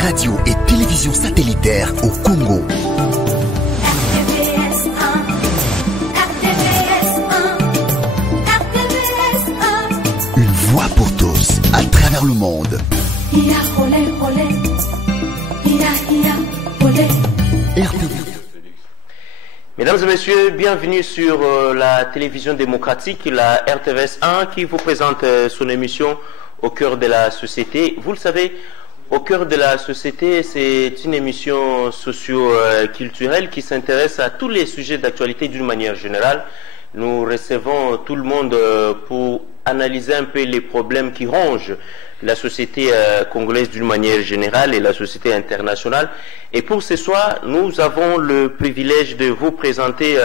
radio et télévision satellitaire au Congo. Une voix pour tous à travers le monde. Mesdames et messieurs, bienvenue sur la télévision démocratique, la RTVS 1, qui vous présente son émission Au cœur de la société. Vous le savez, Au cœur de la société, c'est une émission socio-culturelle qui s'intéresse à tous les sujets d'actualité d'une manière générale. Nous recevons tout le monde pour analyser un peu les problèmes qui rongent la société congolaise d'une manière générale et la société internationale. Et pour ce soir, nous avons le privilège de vous présenter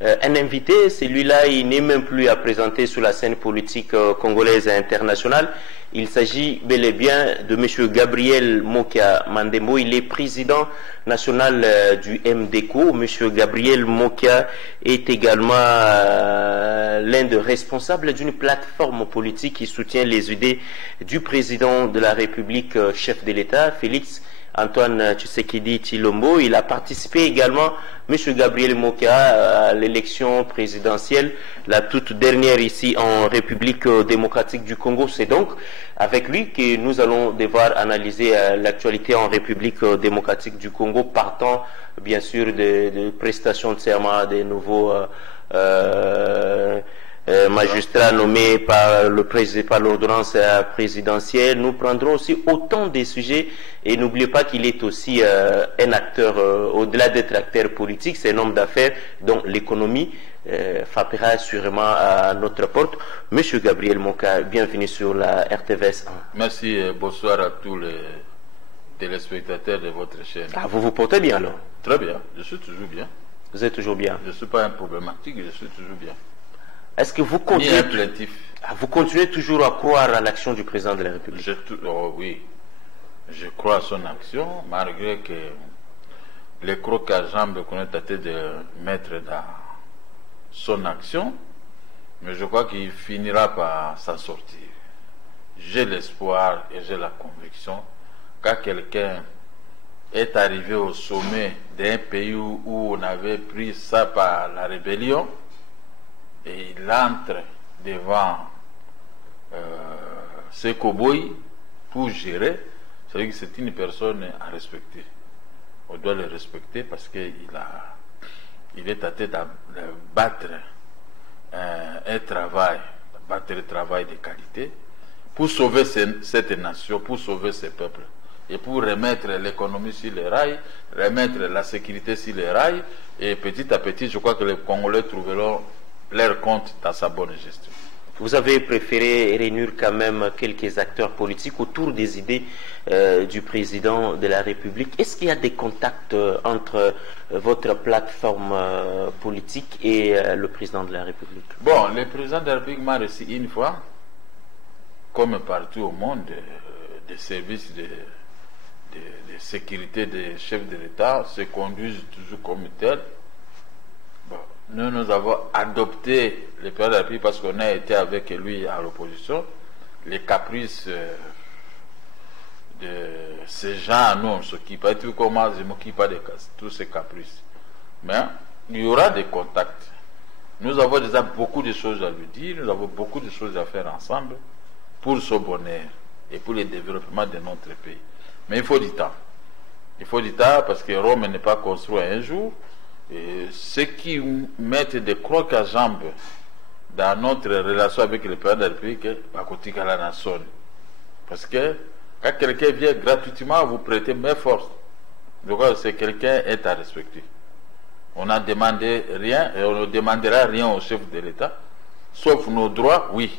un invité. Celui-là, il n'est même plus à présenter sur la scène politique congolaise et internationale. Il s'agit bel et bien de M. Gabriel Mokia Mandembo. Il est président national du MDECO. M. Gabriel Mokia est également l'un des responsables d'une plateforme politique qui soutient les idées du président de la République, chef de l'État, Félix Antoine Tshisekedi Tshilombo. Il a participé également, M. Gabriel Mokia, à l'élection présidentielle, la toute dernière ici en République démocratique du Congo. C'est donc avec lui que nous allons devoir analyser l'actualité en République démocratique du Congo, partant bien sûr de prestations de serment des nouveaux magistrats nommés par l'ordonnance présidentielle. Nous prendrons aussi autant des sujets et n'oubliez pas qu'il est aussi un acteur, au-delà d'être acteur politique, c'est un homme d'affaires dont l'économie frappera sûrement à notre porte. Monsieur Gabriel Mokia, bienvenue sur la RTVS 1. Merci et bonsoir à tous les téléspectateurs de votre chaîne. Ah, vous vous portez bien alors? Très bien, je suis toujours bien. Vous êtes toujours bien? Je ne suis pas un problématique, je suis toujours bien. Est-ce que vous continuez, vous continuez toujours à croire à l'action du président de la République? Oui, je crois à son action, malgré que les crocs à jambes qu'on est tenté de mettre dans son action, mais je crois qu'il finira par s'en sortir. J'ai l'espoir et j'ai la conviction quand quelqu'un est arrivé au sommet d'un pays où on avait pris ça par la rébellion, et il entre devant ces cow-boys pour gérer, c'est-à-dire que c'est une personne à respecter. On doit le respecter parce qu'il est tenté de battre un travail de qualité pour sauver cette nation, pour sauver ces peuples et pour remettre l'économie sur les rails, remettre la sécurité sur les rails, et petit à petit, je crois que les Congolais trouveront leur compte dans sa bonne gestion. Vous avez préféré réunir quand même quelques acteurs politiques autour des idées du président de la République. Est-ce qu'il y a des contacts entre votre plateforme politique et le président de la République? Bon, le président de la République m'a reçu une fois, comme partout au monde, des services de sécurité des chefs de l'État se conduisent toujours comme tels. Bon, nous avons adopté le président de la République parce qu'on a été avec lui à l'opposition. Les caprices de ces gens, nous on s'occupe pas. Tu comment je m'occupe pas de tous ces caprices. Mais il y aura des contacts. Nous avons déjà beaucoup de choses à lui dire. Nous avons beaucoup de choses à faire ensemble pour son bonheur et pour le développement de notre pays. Mais il faut du temps. Il faut du temps parce que Rome n'est pas construit un jour. Et ceux qui mettent des crocs à jambes dans notre relation avec le président de la République, à côté de la nation. Parce que quand quelqu'un vient gratuitement, vous prêtez main force. Je crois que c'est quelqu'un est à respecter. On n'a demandé rien et on ne demandera rien au chef de l'État, sauf nos droits, oui.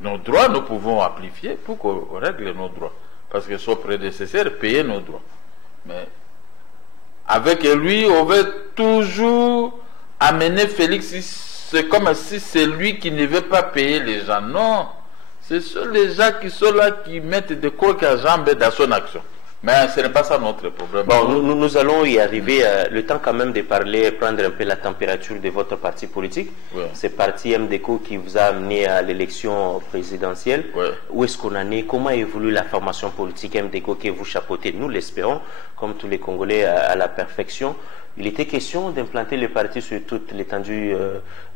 Nos droits, nous pouvons amplifier pour qu'on règle nos droits. Parce que son prédécesseur payait nos droits. Mais avec lui, on veut toujours amener Félix. C'est comme si c'est lui qui ne veut pas payer les gens. Non, ce sont les gens qui sont là qui mettent des crocs à jambes dans son action. Mais ce n'est pas ça notre problème. Bon, nous allons y arriver. Le temps quand même de parler, prendre un peu la température de votre parti politique. Ouais. C'est parti MDECO qui vous a amené à l'élection présidentielle. Ouais. Où est-ce qu'on en est? Comment évolue la formation politique MDECO que vous chapeautez? Nous l'espérons, comme tous les Congolais, à la perfection. Il était question d'implanter le parti sur toute l'étendue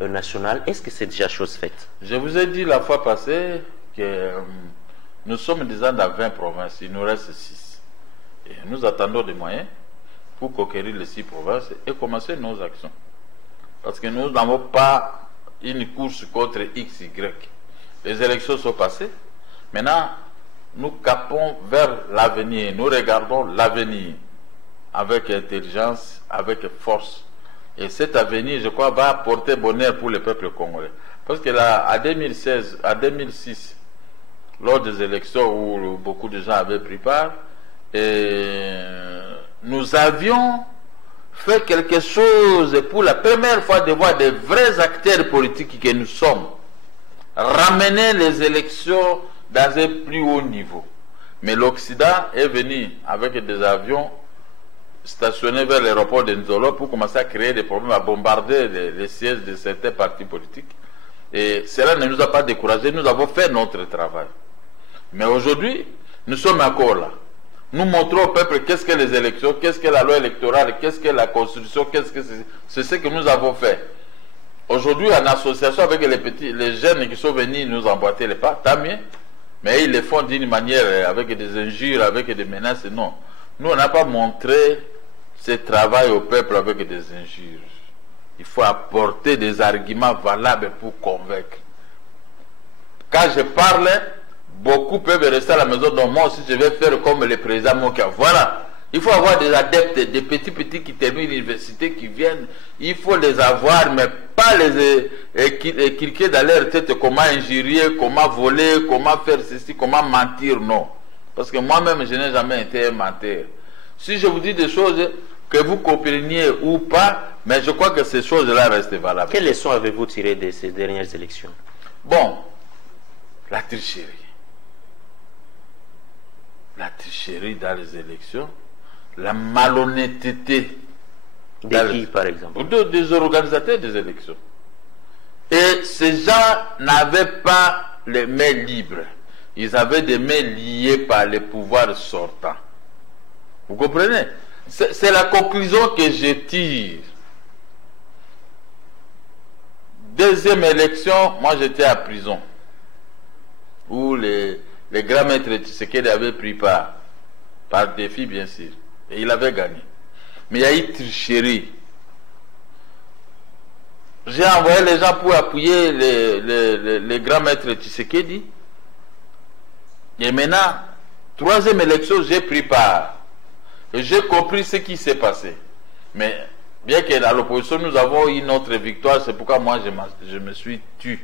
nationale. Est-ce que c'est déjà chose faite? Je vous ai dit la fois passée que nous sommes déjà dans 20 provinces. Il nous reste 6. Et nous attendons des moyens pour conquérir les 6 provinces et commencer nos actions. Parce que nous n'avons pas une course contre X, Y. Les élections sont passées. Maintenant, nous capons vers l'avenir. Nous regardons l'avenir avec intelligence, avec force. Et cet avenir, je crois, va porter bonheur pour le peuple congolais. Parce que là, à 2006, lors des élections où beaucoup de gens avaient pris part, et nous avions fait quelque chose pour la première fois de voir des vrais acteurs politiques que nous sommes ramener les élections dans un plus haut niveau. Mais l'Occident est venu avec des avions stationnés vers l'aéroport de Nzolo pour commencer à créer des problèmes, à bombarder les sièges de certains partis politiques. Et cela ne nous a pas découragés, nous avons fait notre travail. Mais aujourd'hui, nous sommes encore là. Nous montrons au peuple qu'est-ce que les élections, qu'est-ce que la loi électorale, qu'est-ce que la constitution, qu'est-ce que c'est ce que nous avons fait. Aujourd'hui, en association avec les jeunes qui sont venus nous emboîter les pas, tant mieux. Mais ils le font d'une manière, avec des injures, avec des menaces, non. Nous, on n'a pas montré ce travail au peuple avec des injures. Il faut apporter des arguments valables pour convaincre. Quand je parle, beaucoup peuvent rester à la maison, donc moi aussi je vais faire comme le président Mokia. Voilà. Il faut avoir des adeptes, des petits qui terminent l'université, qui viennent. Il faut les avoir, mais pas les cliquer dans leur tête comment injurier, comment voler, comment faire ceci, comment mentir, non. Parce que moi-même, je n'ai jamais été un menteur. Si je vous dis des choses que vous compreniez ou pas, mais je crois que ces choses-là restent valables. Quelles leçons avez-vous tirées de ces dernières élections? Bon, la tricherie. La tricherie dans les élections, la malhonnêteté. De qui, par exemple? Des organisateurs des élections. Et ces gens n'avaient pas les mains libres. Ils avaient des mains liées par les pouvoirs sortants. Vous comprenez? C'est la conclusion que je tire. Deuxième élection, moi j'étais à prison. Où les grands maîtres Tshisekedi avaient pris part. Par défi, bien sûr. Et il avait gagné. Mais il y a eu tricherie. J'ai envoyé les gens pour appuyer les grands maîtres Tshisekedi. Et maintenant, troisième élection, j'ai pris part. Et j'ai compris ce qui s'est passé. Mais bien que dans l'opposition, nous avons eu notre victoire, c'est pourquoi moi, je me suis tué.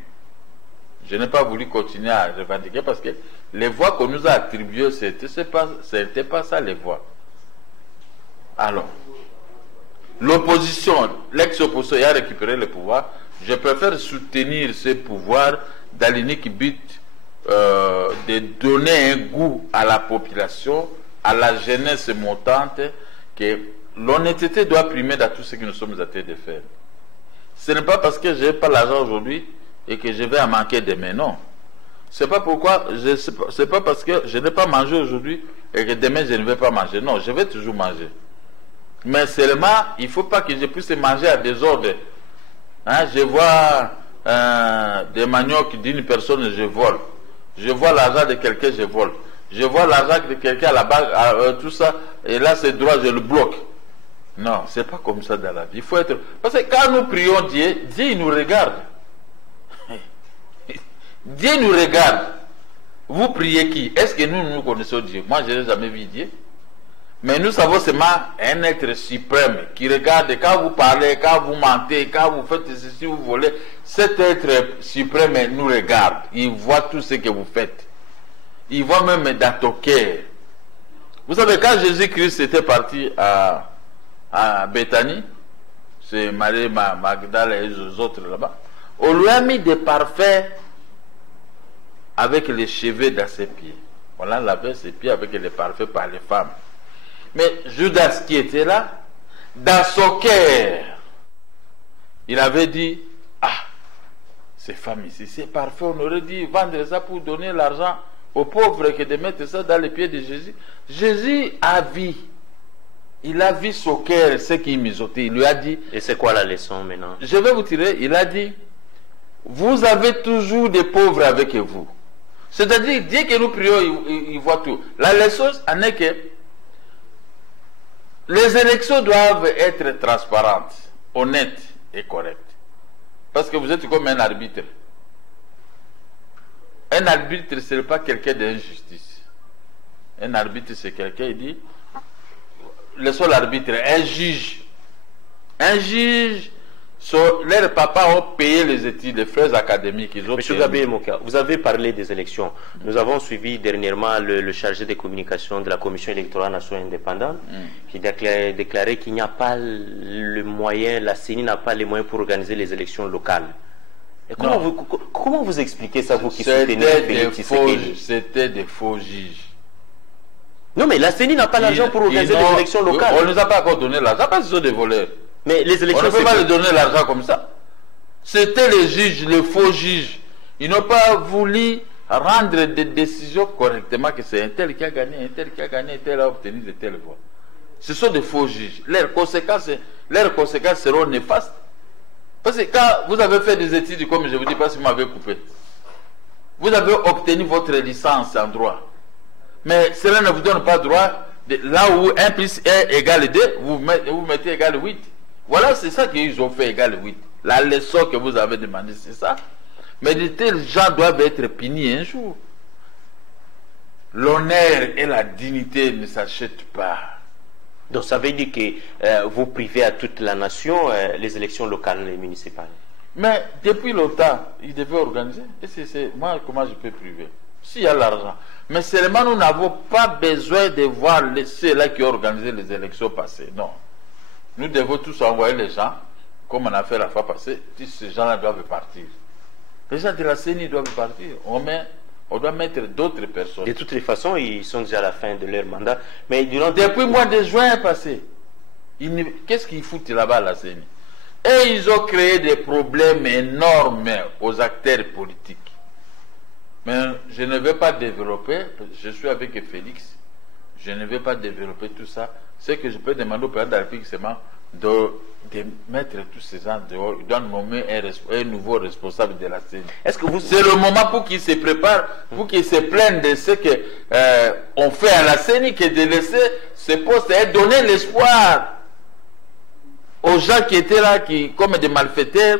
Je n'ai pas voulu continuer à revendiquer parce que les voix qu'on nous a attribuées, c'était pas ça les voix. Alors, l'opposition, l'ex-opposition a récupéré le pouvoir. Je préfère soutenir ce pouvoir dans l'unique but de donner un goût à la population, à la jeunesse montante, que l'honnêteté doit primer dans tout ce que nous sommes en train de faire. Ce n'est pas parce que je n'ai pas l'argent aujourd'hui et que je vais en manquer demain, non. C'est pas pourquoi, c'est pas parce que je n'ai pas mangé aujourd'hui et que demain je ne vais pas manger. Non, je vais toujours manger. Mais seulement, il ne faut pas que je puisse manger à désordre. Hein, je vois des maniocs d'une personne, je vole. Je vois l'argent de quelqu'un, je vole. Je vois l'argent de quelqu'un à la banque, tout ça, et là c'est droit, je le bloque. Non, c'est pas comme ça dans la vie. Il faut être. Parce que quand nous prions Dieu, Dieu il nous regarde. Dieu nous regarde. Vous priez qui? Est-ce que nous connaissons Dieu? Moi, je n'ai jamais vu Dieu. Mais nous savons seulement un être suprême qui regarde quand vous parlez, quand vous mentez, quand vous faites ceci, vous volez. Cet être suprême nous regarde. Il voit tout ce que vous faites. Il voit même dans ton cœur. Vous savez, quand Jésus-Christ était parti à Béthanie, c'est Marie Magdala et les autres là-bas, on lui a mis des parfums avec les cheveux dans ses pieds. On a lavé ses pieds avec les parfums par les femmes. Mais Judas qui était là, dans son cœur, il avait dit, ah, ces femmes ici, c'est parfait, on aurait dit vendre ça pour donner l'argent aux pauvres que de mettre ça dans les pieds de Jésus. Jésus a vu, il a vu son cœur, ce qui mijotait. Il lui a dit... Et c'est quoi la leçon maintenant? Je vais vous tirer, il a dit, vous avez toujours des pauvres avec vous. C'est-à-dire, dès que nous prions, il voit tout. La leçon en est que les élections doivent être transparentes, honnêtes et correctes. Parce que vous êtes comme un arbitre. Un arbitre, ce n'est pas quelqu'un d'injustice. Un arbitre, c'est quelqu'un qui dit, le seul arbitre, un juge. Un juge, leurs papas ont payé les études, les frais académiques. Monsieur Gabriel Mokia, vous avez parlé des élections. Nous avons suivi dernièrement le chargé des communications de la Commission électorale nationale indépendante qui a déclaré qu'il n'y a pas le moyen, la CENI n'a pas les moyens pour organiser les élections locales. Et comment vous expliquez ça, vous qui soutenez Félix Tshisekedi? C'était des faux juges. Non, mais la CENI n'a pas l'argent pour organiser les élections locales. On ne nous a pas encore donné l'argent parce qu'ils sont des voleurs. Mais les élections, on ne peut pas leur donner l'argent comme ça. C'était les juges, les faux juges. Ils n'ont pas voulu rendre des décisions correctement, que c'est un tel qui a gagné, un tel qui a gagné, un tel a obtenu de telles voix. Ce sont des faux juges. Leurs conséquences seront néfastes. Parce que quand vous avez fait des études, comme je vous dis, parce que vous m'avez coupé, vous avez obtenu votre licence en droit. Mais cela ne vous donne pas droit, là où 1 plus 1 égale 2, vous mettez égale 8. Voilà, c'est ça qu'ils ont fait égale 8. La leçon que vous avez demandé, c'est ça. Mais de tels gens doivent être punis un jour. L'honneur et la dignité ne s'achètent pas. Donc ça veut dire que vous privez à toute la nation les élections locales et municipales. Mais depuis longtemps, ils devaient organiser. Et moi, comment je peux priver? S'il y a l'argent. Mais seulement nous n'avons pas besoin de voir ceux-là qui ont organisé les élections passées. Non. Nous devons tous envoyer les gens, comme on a fait la fois passée, si ces gens-là doivent partir. Les gens de la CENI doivent partir. On doit mettre d'autres personnes. De toutes les façons, ils sont déjà à la fin de leur mandat. Mais depuis le mois de juin passé, qu'est-ce qu'ils foutent là-bas à la CENI? Et ils ont créé des problèmes énormes aux acteurs politiques. Mais je ne vais pas développer, je suis avec Félix, je ne vais pas développer tout ça. Ce que je peux demander au président de la République, c'est de mettre tous ces gens dehors. Il doit nommer un nouveau responsable de la CENI. C'est le moment pour qu'il se prépare, pour qu'il se plaigne de ce qu'on fait à la CENI, que de laisser ce poste et donner l'espoir aux gens qui étaient là, comme des malfaiteurs,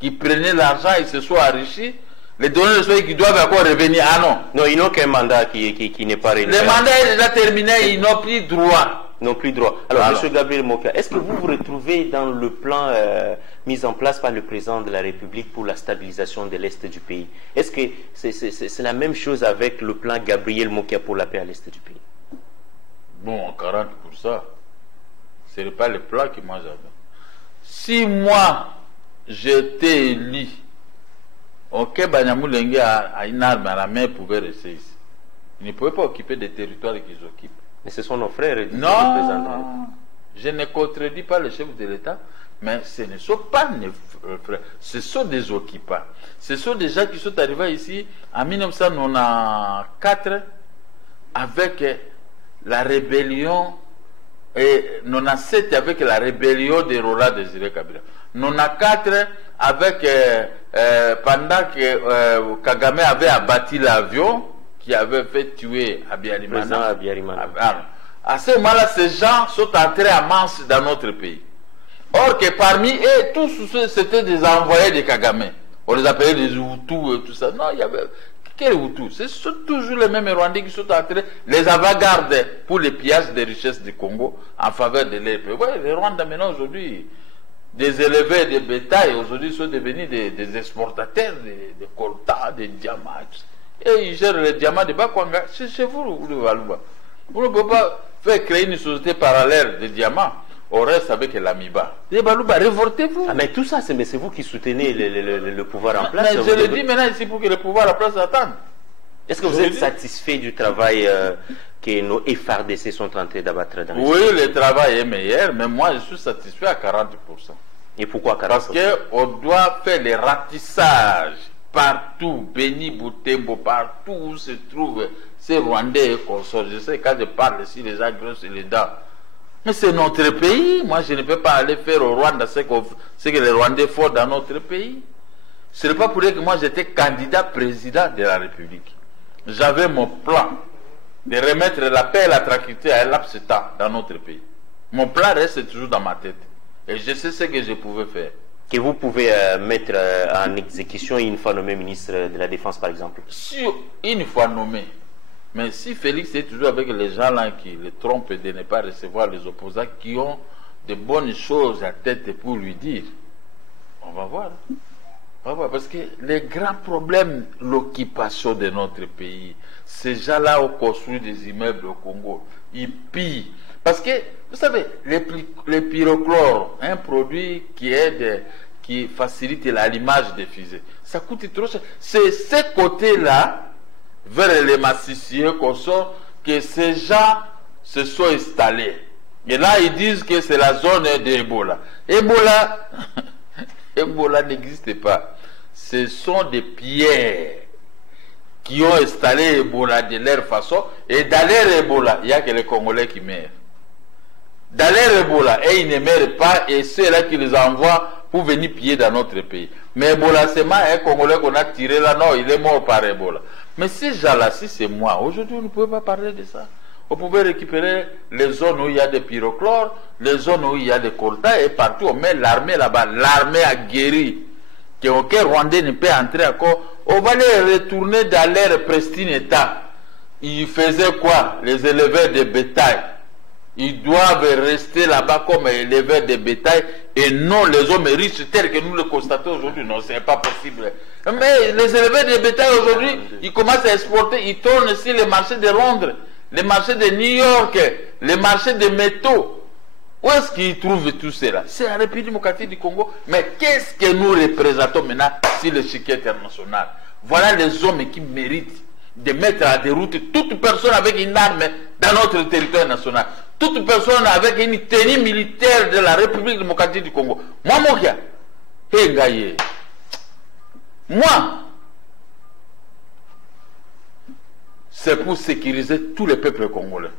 qui prenaient l'argent et se sont enrichis. Les données qui doivent encore revenir. Ah non. Non, ils n'ont qu'un mandat qui n'est pas réalisé. Le mandat est déjà terminé, ils n'ont plus droit. Non plus droit. Alors, M. Gabriel Mokia, est-ce que vous vous retrouvez dans le plan mis en place par le président de la République pour la stabilisation de l'Est du pays? Est-ce que c'est la même chose avec le plan Gabriel Mokia pour la paix à l'Est du pays? Bon, 40%, ce n'est pas le plan que moi j'avais. Si moi, j'étais élu, ok, Banyamulenge a une arme à la main, pouvait rester ici. Il ne pouvait pas occuper des territoires qu'ils occupent. Mais ce sont nos frères. Non, je ne contredis pas le chef de l'État, mais ce ne sont pas nos frères, ce sont des occupants. Ce sont des gens qui sont arrivés ici en 1994 avec la rébellion, et 97 avec la rébellion de Laurent Désiré Kabila. 94 avec, pendant que Kagame avait abattu l'avion qui avait fait tuer Abiyarimana. À ce moment-là, ces gens sont entrés en masse dans notre pays. Or que parmi eux, tous c'était des envoyés de Kagame. On les appelait des Hutus et tout ça. Non, il y avait... Quel Hutus? Ce sont toujours les mêmes Rwandais qui sont entrés, les avant-gardes pour les pillages des richesses du Congo en faveur de leur pays. Ouais, les Rwandais maintenant aujourd'hui, des éleveurs de bétail, aujourd'hui sont devenus des exportateurs de coltan, de diamants. Et ils gèrent les diamants de Bakwanga. C'est chez vous, le Waluba. Vous ne pouvez pas faire créer une société parallèle de diamants. On reste avec l'Amiba. Les Balouba, révoltez-vous. Ah, mais tout ça, c'est vous qui soutenez le pouvoir en place. Mais je le dis maintenant ici pour que le pouvoir en place attende. Est-ce que vous êtes satisfait du travail que nos FRDC sont en train d'abattre dans Oui, le travail est meilleur, mais moi je suis satisfait à 40%. Et pourquoi 40%? Parce qu'on doit faire les ratissages partout, Béni, Boutembo, partout où se trouvent ces Rwandais et consorts. Je sais, quand je parle ici, les gens grossent les dents. Mais c'est notre pays. Moi, je ne peux pas aller faire au Rwanda ce que les Rwandais font dans notre pays. Ce n'est pas pour dire que moi, j'étais candidat président de la République. J'avais mon plan de remettre la paix et la tranquillité à un laps de temps dans notre pays. Mon plan reste toujours dans ma tête. Et je sais ce que je pouvais faire. Que vous pouvez mettre en exécution une fois nommé ministre de la Défense, par exemple? Si une fois nommé, mais si Félix est toujours avec les gens là qui le trompent de ne pas recevoir les opposants qui ont de bonnes choses à tête pour lui dire, on va voir. On va voir, parce que les grands problèmes, l'occupation de notre pays, ces gens-là ont construit des immeubles au Congo, ils pillent. Parce que, vous savez, les pyrochlore, un produit qui facilite l'allumage des fusées, ça coûte trop cher. C'est ce côté-là, vers les massiciers qu'on sort, que ces gens se sont installés. Et là, ils disent que c'est la zone d'Ebola. Ebola n'existe pas. Ce sont des pierres qui ont installé Ebola de leur façon. Et dans leur Ebola, il n'y a que les Congolais qui meurent. Dans leur Ebola, et ils ne meurent pas, et c'est là qui les envoient pour venir piller dans notre pays. Mais Ebola, c'est moi, un Congolais qu'on a tiré là, non, il est mort par Ebola. Mais ces gens-là, si c'est moi, aujourd'hui, on ne pouvait pas parler de ça. On pouvait récupérer les zones où il y a des pyrochlores, les zones où il y a des coltas, et partout, on met l'armée là-bas. L'armée a guéri. Qu'aucun Rwandais ne peut entrer encore. On va les retourner dans leur pristine état. Ils faisaient quoi? Les éleveurs de bétail. Ils doivent rester là-bas comme éleveurs de bétail et non les hommes riches tels que nous le constatons aujourd'hui. Non, ce n'est pas possible. Mais les éleveurs de bétail aujourd'hui, ils commencent à exporter, ils tournent sur les marchés de Londres, les marchés de New York, les marchés de métaux. Où est-ce qu'ils trouvent tout cela? C'est la République démocratique du Congo. Mais qu'est-ce que nous représentons maintenant sur l'échiquier international? Voilà les hommes qui méritent de mettre à déroute toute personne avec une arme dans notre territoire national. Toute personne avec une tenue militaire de la République démocratique du Congo. Moi, Mokia, moi, c'est pour sécuriser tout le peuple congolais.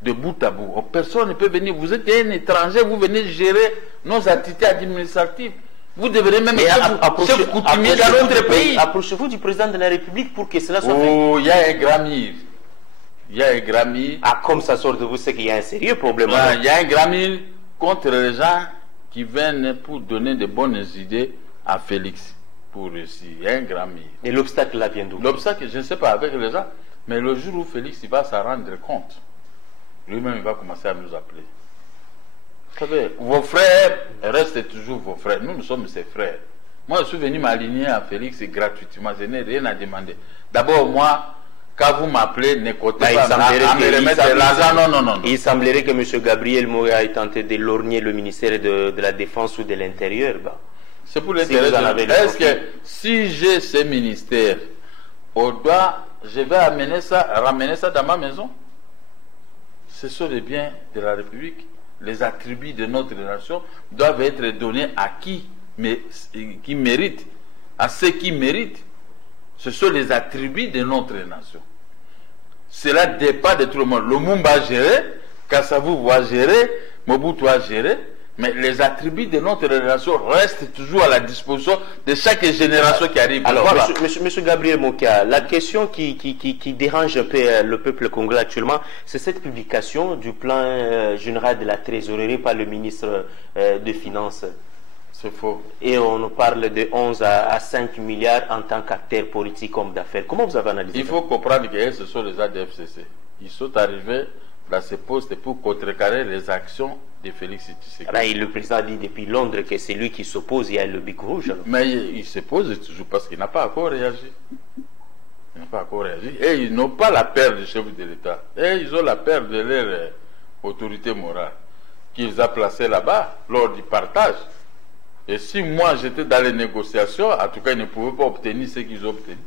De bout à bout. Personne ne peut venir. Vous êtes un étranger, vous venez gérer nos activités administratives. Vous devrez même chef coutumier dans notre pays. Approchez-vous du président de la République pour que cela soit fait. Oh, il y a un grand mire. Il y a un grand mire. Ah, comme ça sort de vous, c'est qu'il y a un sérieux problème. Il y a un grand mire contre les gens qui viennent pour donner de bonnes idées à Félix. Pour réussir. Il y a un grand mire. Et l'obstacle là vient d'où? L'obstacle, je ne sais pas, avec les gens. Mais le jour où Félix il va s'en rendre compte, lui-même il va commencer à nous appeler. Vous savez, vos frères restent toujours vos frères. Nous sommes ses frères. Moi, je suis venu m'aligner à Félix gratuitement. Je n'ai rien à demander. D'abord, moi, quand vous m'appelez, n'écoutez pas à me remettre l'argent. Non. Il semblerait que M. Gabriel Moya ait tenté de lorgner le ministère de la Défense ou de l'Intérieur. C'est pour l'intérêt Est-ce que si j'ai ce ministère, je vais ramener ça dans ma maison? Ce sont les biens de la République. Les attributs de notre nation doivent être donnés à qui mérite, à ceux qui méritent. Ce sont les attributs de notre nation. Cela dépend de tout le monde. Le Lumumba a géré, Kasavubu a géré, Mobutu a géré, mais les attributs de notre nation restent toujours à la disposition de chaque génération qui arrive. Alors, voilà. Monsieur Gabriel Mokia, la question qui dérange un peu le peuple congolais actuellement, c'est cette publication du plan général de la trésorerie par le ministre des Finances. C'est faux. Et on nous parle de 11 à 5 milliards en tant qu'acteur politique, homme d'affaires. Comment vous avez analysé ça? Il faut comprendre que ce sont les ADFCC. Ils sont arrivés dans ces postes pour contrecarrer les actions de Félix Tshisekedi. Le président dit depuis Londres que c'est lui qui s'oppose, il y a le bic rouge. Alors. Mais il s'oppose toujours parce qu'il n'a pas encore réagi. Il n'a pas encore réagi. Et ils n'ont pas la peur du chef de l'État. Et ils ont la peur de leur autorité morale qu'ils ont placée là-bas lors du partage. Et si moi j'étais dans les négociations, en tout cas ils ne pouvaient pas obtenir ce qu'ils ont obtenu.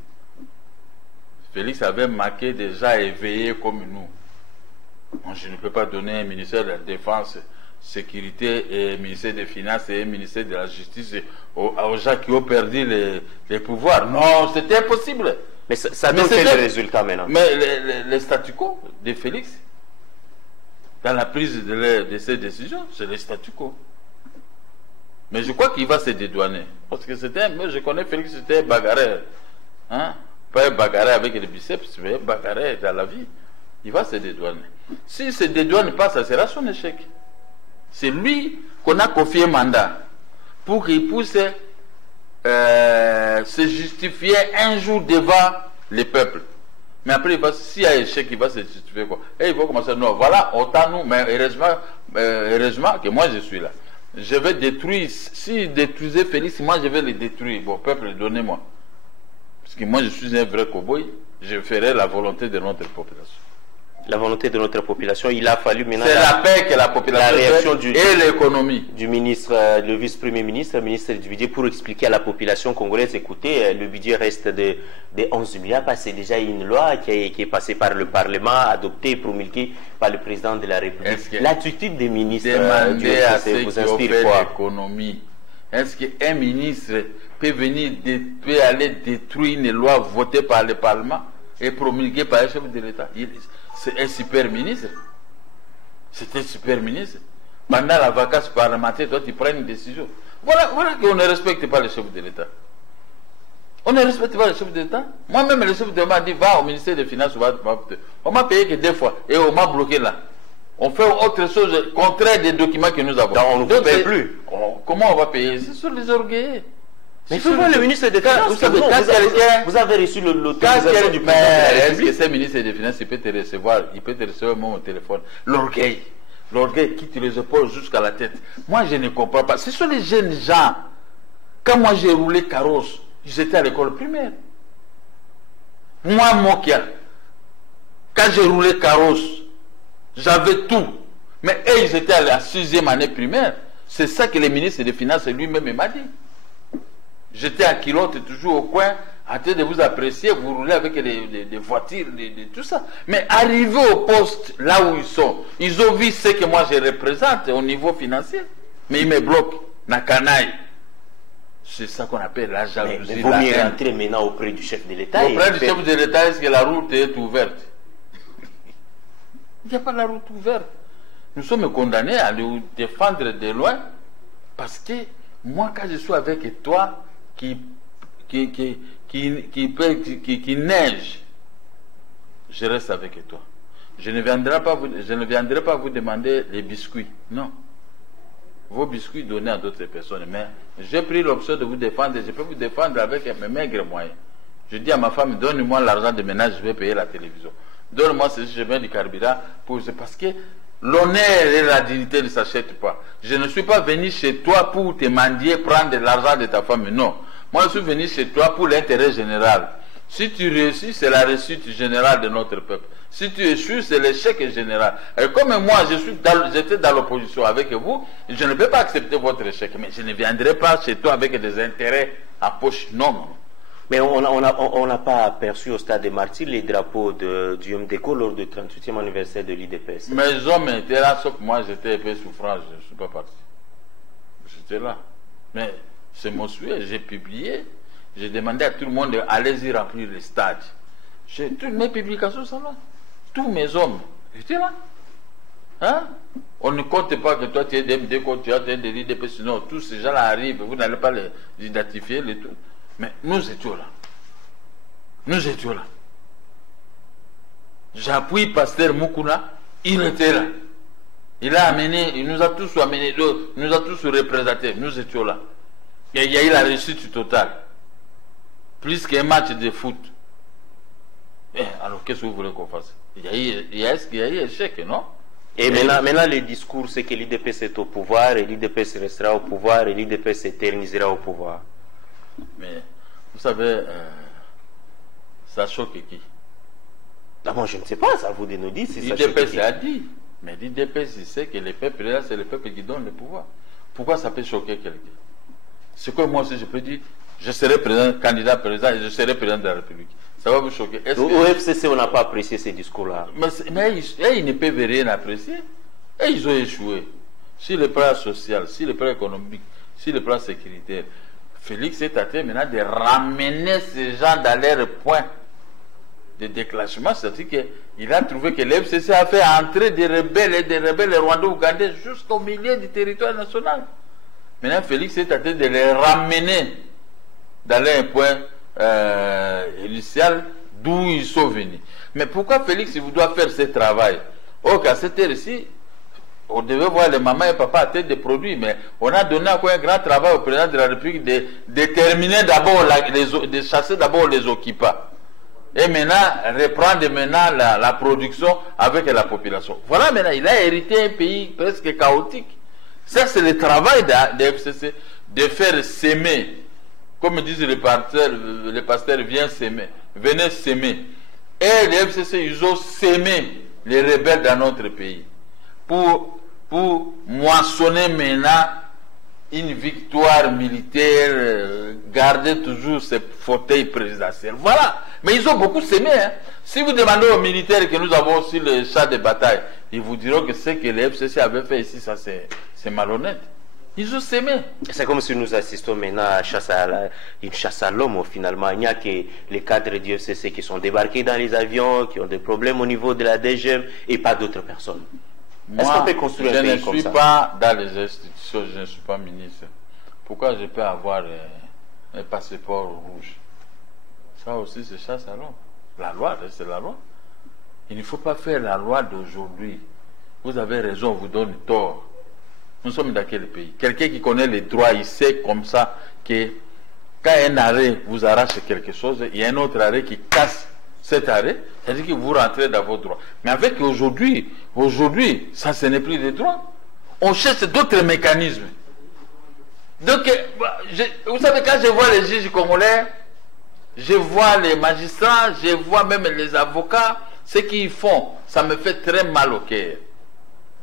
Félix avait marqué déjà éveillé comme nous. Moi, je ne peux pas donner un ministère de la Défense, Sécurité et ministère des Finances et un ministère de la Justice aux gens qui ont perdu les pouvoirs. Non, c'était impossible. Mais ça donne quel résultat maintenant? Mais le statu quo de Félix, dans la prise de ces décisions, c'est le statu quo. Mais je crois qu'il va se dédouaner. Parce que moi je connais Félix, c'était un bagarreur. Hein? Pas un bagarreur avec les biceps, mais un bagarreur dans la vie. Il va se dédouaner. S'il se dédouane pas, ça sera son échec. C'est lui qu'on a confié un mandat pour qu'il puisse se justifier un jour devant le peuple. Mais après, s'il y a échec, il va se justifier quoi? Et il va commencer, non, voilà, autant nous, mais heureusement que moi je suis là. Je vais détruire, si détruisez Félix, moi je vais le détruire. Bon, peuple, donnez-moi. Parce que moi je suis un vrai cow-boy, je ferai la volonté de notre population. La volonté de notre population, il a fallu maintenant... C'est la paix que la population la réaction fait et l'économie. Du ministre, le vice-premier ministre, ministre du budget, pour expliquer à la population congolaise, écoutez, le budget reste de 11 milliards, parce que c'est déjà une loi qui est passée par le Parlement, adoptée et promulguée par le président de la République. L'attitude des ministres du FCC vous qui ont inspire fait quoi? l'économie. Est-ce qu'un ministre peut aller détruire une loi votée par le Parlement et promulguée par le chef de l'État? C'est un super ministre. C'est un super ministre. Pendant la vacance parlementaire, toi, tu prends une décision. Voilà qu'on ne respecte pas le chef de l'État. On ne respecte pas le chef de l'État. Moi-même, le chef de l'État m'a dit, va au ministère des Finances. On m'a payé que 2 fois et on m'a bloqué là. On fait autre chose contraire des documents que nous avons. Donc on ne paye plus. Comment on va payer? C'est sur les orgueils. Mais il faut voir le ministre des Finances. Vous avez reçu l'autorisation du président de la République. Est-ce que ce ministre des Finances, il peut te recevoir même au téléphone? L'orgueil qui te les épaules jusqu'à la tête. Moi, je ne comprends pas. Ce sont les jeunes gens. Quand moi j'ai roulé carrosse, j'étais à l'école primaire. Moi, Mokia, quand j'ai roulé carrosse, j'avais tout. Mais eux, ils étaient à la 6e année primaire. C'est ça que le ministre des Finances lui-même m'a dit. J'étais à Kilote, toujours au coin, en train de vous apprécier, vous roulez avec des voitures, tout ça. Mais arrivé au poste, là où ils ont vu ce que moi je représente au niveau financier. Mais ils me bloquent, na canaille. C'est ça qu'on appelle la jalousie. Mais vous mieux rentrer maintenant auprès du chef de l'État. Auprès du chef de l'État, est-ce que la route est ouverte? Il n'y a pas la route ouverte. Nous sommes condamnés à nous défendre de loin parce que moi, quand je suis avec toi, qui neige, je reste avec toi. Je ne viendrai pas vous demander les biscuits. Non. Vos biscuits donnés à d'autres personnes. Mais j'ai pris l'option de vous défendre. Je peux vous défendre avec mes maigres moyens. Je dis à ma femme, donne-moi l'argent de ménage, je vais payer la télévision. Donne-moi si je mets du carburant. Parce que l'honneur et la dignité ne s'achètent pas. Je ne suis pas venu chez toi pour te mendier, prendre de l'argent de ta femme. Non. Moi, je suis venu chez toi pour l'intérêt général. Si tu réussis, c'est la réussite générale de notre peuple. Si tu échoues, c'est l'échec général. Et comme moi, j'étais dans l'opposition avec vous, je ne peux pas accepter votre échec. Mais je ne viendrai pas chez toi avec des intérêts à poche. Non, non. Mais on n'a pas aperçu au stade des Martyrs les drapeaux du MDECO lors du 38e anniversaire de l'IDPS. Mes hommes étaient là, sauf moi, j'étais un peu souffrant, je ne suis pas parti. J'étais là. Mais c'est mon souhait, j'ai publié, j'ai demandé à tout le monde d'aller-y remplir les stades. Toutes mes publications sont là. Tous mes hommes étaient là. Hein? On ne compte pas que toi tu es MDECO, tu as de l'IDPS, sinon tous ces gens-là arrivent, vous n'allez pas les identifier, les tout. Mais nous étions là. Nous étions là. J'appuie Pasteur Mukuna, il était là. Il a amené, il nous a tous amené, il nous a tous représentés. Nous étions là. Et il y a eu la réussite totale. Plus qu'un match de foot. Alors qu'est-ce que vous voulez qu'on fasse? Il y a eu échec, non? Et maintenant, le discours, c'est que l'IDPS est au pouvoir, et l'IDPS restera au pouvoir, et l'IDPS s'éternisera au pouvoir. Mais, vous savez, ça choque qui? Ah, moi, je ne sais pas, c'est à vous de nous dire si ça choque qui. L'IDPS a dit, mais l'IDPS, il sait que le peuple là, c'est le peuple qui donne le pouvoir. Pourquoi ça peut choquer quelqu'un? C'est que moi aussi, je peux dire, je serai candidat président et je serai président de la République. Ça va vous choquer. Au FCC, on n'a pas apprécié ces discours-là. Mais ils ne peuvent rien apprécier. Et ils ont échoué. Sur le plan social, sur le plan économique, sur le plan sécuritaire. Félix est tenté maintenant de ramener ces gens dans leur point de déclenchement. C'est-à-dire qu'il a trouvé que l'FCC a fait entrer des rebelles rwandais-ougandais jusqu'au milieu du territoire national. Maintenant, Félix est tenté de les ramener dans leur point initial d'où ils sont venus. Mais pourquoi Félix vous doit faire ce travail? Oh, qu'à cette heure-ci, on devait voir les mamans et papas à tête de produits, mais on a donné encore un grand travail au président de la République de déterminer d'abord, de chasser d'abord les occupants. Et maintenant, reprendre maintenant la production avec la population. Voilà, maintenant, il a hérité un pays presque chaotique. Ça, c'est le travail de FCC, de faire s'aimer. Comme disent les pasteurs, viens s'aimer, venez s'aimer. Et les FCC, ils ont s'aimé les rebelles dans notre pays. Pour moissonner maintenant une victoire militaire, garder toujours ce fauteuil présidentiel. Voilà. Mais ils ont beaucoup s'aimé. Hein. Si vous demandez aux militaires que nous avons sur le champ de bataille, ils vous diront que ce que les FCC avaient fait ici, ça c'est malhonnête. Ils ont s'aimé. C'est comme si nous assistons maintenant à une chasse à l'homme finalement. Il n'y a que les cadres du FCC qui sont débarqués dans les avions, qui ont des problèmes au niveau de la DGM et pas d'autres personnes. Est-ce qu'on peut construire un pays comme ça? Je ne suis pas dans les institutions, je ne suis pas ministre. Pourquoi je peux avoir un passeport rouge? Ça aussi, c'est chasse à l'homme. La loi, c'est la loi. Il ne faut pas faire la loi d'aujourd'hui. Vous avez raison, on vous donne tort. Nous sommes dans quel pays? Quelqu'un qui connaît les droits, il sait comme ça que quand un arrêt vous arrache quelque chose, il y a un autre arrêt qui casse cet arrêt, c'est-à-dire que vous rentrez dans vos droits. Mais avec aujourd'hui, ça ce n'est plus des droits. On cherche d'autres mécanismes. Donc, vous savez, quand je vois les juges congolais, je vois les magistrats, je vois même les avocats, ce qu'ils font, ça me fait très mal au cœur.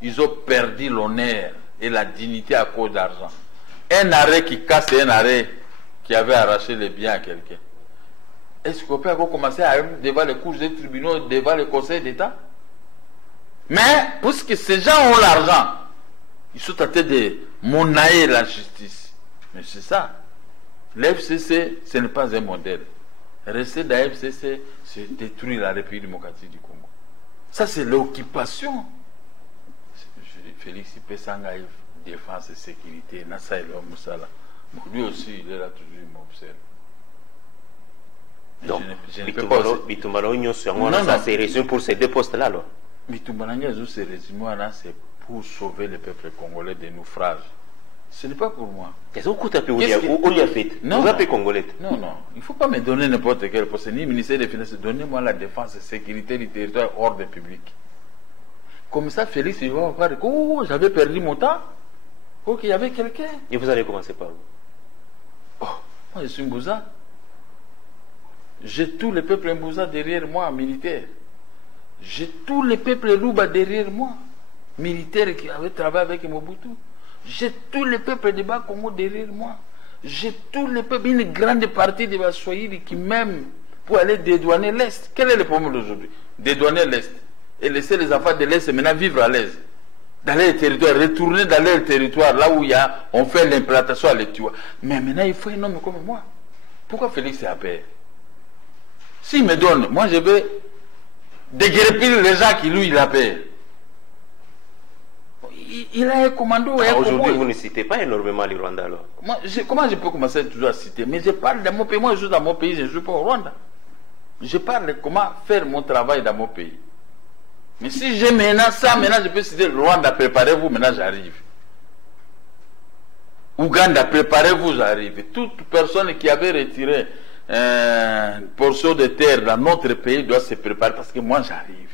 Ils ont perdu l'honneur et la dignité à cause d'argent. Un arrêt qui casse un arrêt qui avait arraché les biens à quelqu'un. Est-ce qu'on peut encore commencer à aller devant les cours des tribunaux, devant le Conseil d'État? Mais, puisque ces gens ont l'argent, ils sont tentés de monnayer la justice. Mais c'est ça. L'FCC, ce n'est pas un modèle. Rester dans l'FCC, c'est détruire la République démocratique du Congo. Ça, c'est l'occupation. Félix Pesanga défense et sécurité, Nassa et l'homme Moussala. Lui aussi, il est là toujours, il m'observe. Donc, Bitumbalonyo, c'est résumé pour ces deux postes-là, alors. Bitumbalonyo, c'est résumé, c'est pour sauver le peuple congolais des naufrages. Ce n'est pas pour moi. Qu'est-ce qu'on a fait? Non, non. Il ne faut pas me donner n'importe quel poste, ni ministère des Finances. Donnez-moi la défense et sécurité du territoire hors des publics. Comme ça, Félix, il va voir, oh, j'avais perdu mon temps. Oh, qu'il y avait quelqu'un. Et vous allez commencer par où? Oh, moi, je suis Mbouza. J'ai tout le peuple Mbouza derrière moi, militaire. J'ai tout le peuple Louba derrière moi, militaire qui avait travaillé avec Mobutu. J'ai tout le peuple de Bas-Congo derrière moi. J'ai tout le peuple, une grande partie de Baswahili qui m'aime pour aller dédouaner l'Est. Quel est le problème d'aujourd'hui? Dédouaner l'Est. Et laisser les enfants de l'Est maintenant vivre à l'aise. Dans leur territoire, retourner dans leur territoire, là où on fait l'implantation à l'Étude. Mais maintenant, il faut un homme comme moi. Pourquoi Félix est à paix? S'il me donne, moi je vais déguerpir les gens qui lui, il a paix. Il a un commando. Aujourd'hui, vous ne citez pas énormément le Rwanda alors. Moi, comment je peux commencer toujours à citer? Mais je parle de mon pays. Moi, je suis dans mon pays, je ne suis pas au Rwanda. Je parle de comment faire mon travail dans mon pays. Mais si j'ai maintenant ça, maintenant je peux citer le Rwanda, préparez-vous, maintenant j'arrive. Ouganda, préparez-vous, j'arrive. Toute personne qui avait retiré une portion de terre dans notre pays doit se préparer parce que moi j'arrive.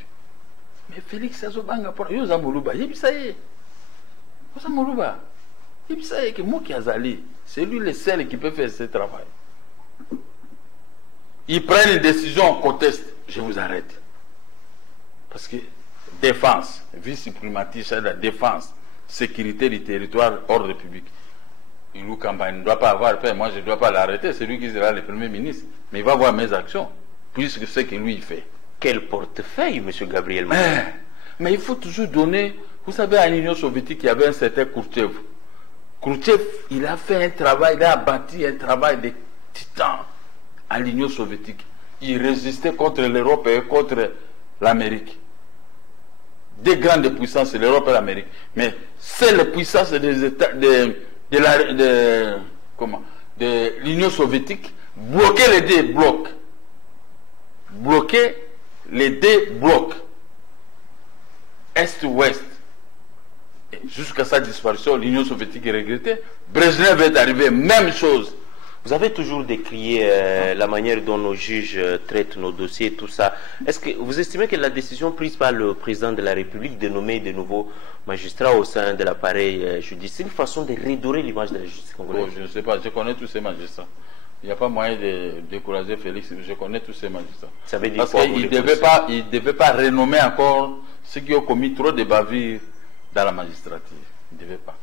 Mais Félix Azobanga, Yoza Moulouba, Yebisaye. Yoza Moulouba, Yebisaye, que moi qui azali, c'est lui le seul qui peut faire ce travail. Il prend une décision, on conteste, je vous arrête. Parce que défense, vice primatique, c'est la défense, sécurité du territoire hors république. Ilou Kamba ne doit pas avoir peur. Moi, je ne dois pas l'arrêter. C'est lui qui sera le Premier ministre. Mais il va voir mes actions, puisque c'est ce que lui il fait. Quel portefeuille, M. Gabriel? Mais il faut toujours donner... Vous savez, à l'Union soviétique, il y avait un certain Khrouchtchev. Khrouchtchev, il a fait un travail, il a bâti un travail de titan à l'Union soviétique. Il résistait contre l'Europe et contre l'Amérique. Deux grandes puissances, l'Europe et l'Amérique. Mais c'est la puissance des États, de l'Union soviétique, bloquer les deux blocs. Bloquer les deux blocs. Est-Ouest. Jusqu'à sa disparition, l'Union soviétique est regrettée. Brezhnev est arrivé, même chose. Vous avez toujours décrié la manière dont nos juges traitent nos dossiers, tout ça. Est-ce que vous estimez que la décision prise par le président de la République de nommer de nouveaux magistrats au sein de l'appareil judiciaire, c'est une façon de redorer l'image de la justice congolaise? Je ne sais pas, je connais tous ces magistrats. Il n'y a pas moyen de décourager Félix, je connais tous ces magistrats. Ça veut dire parce quoi, qu'il ne devait pas renommer encore ceux qui ont commis trop de bavures dans la magistrature. Il ne devait pas.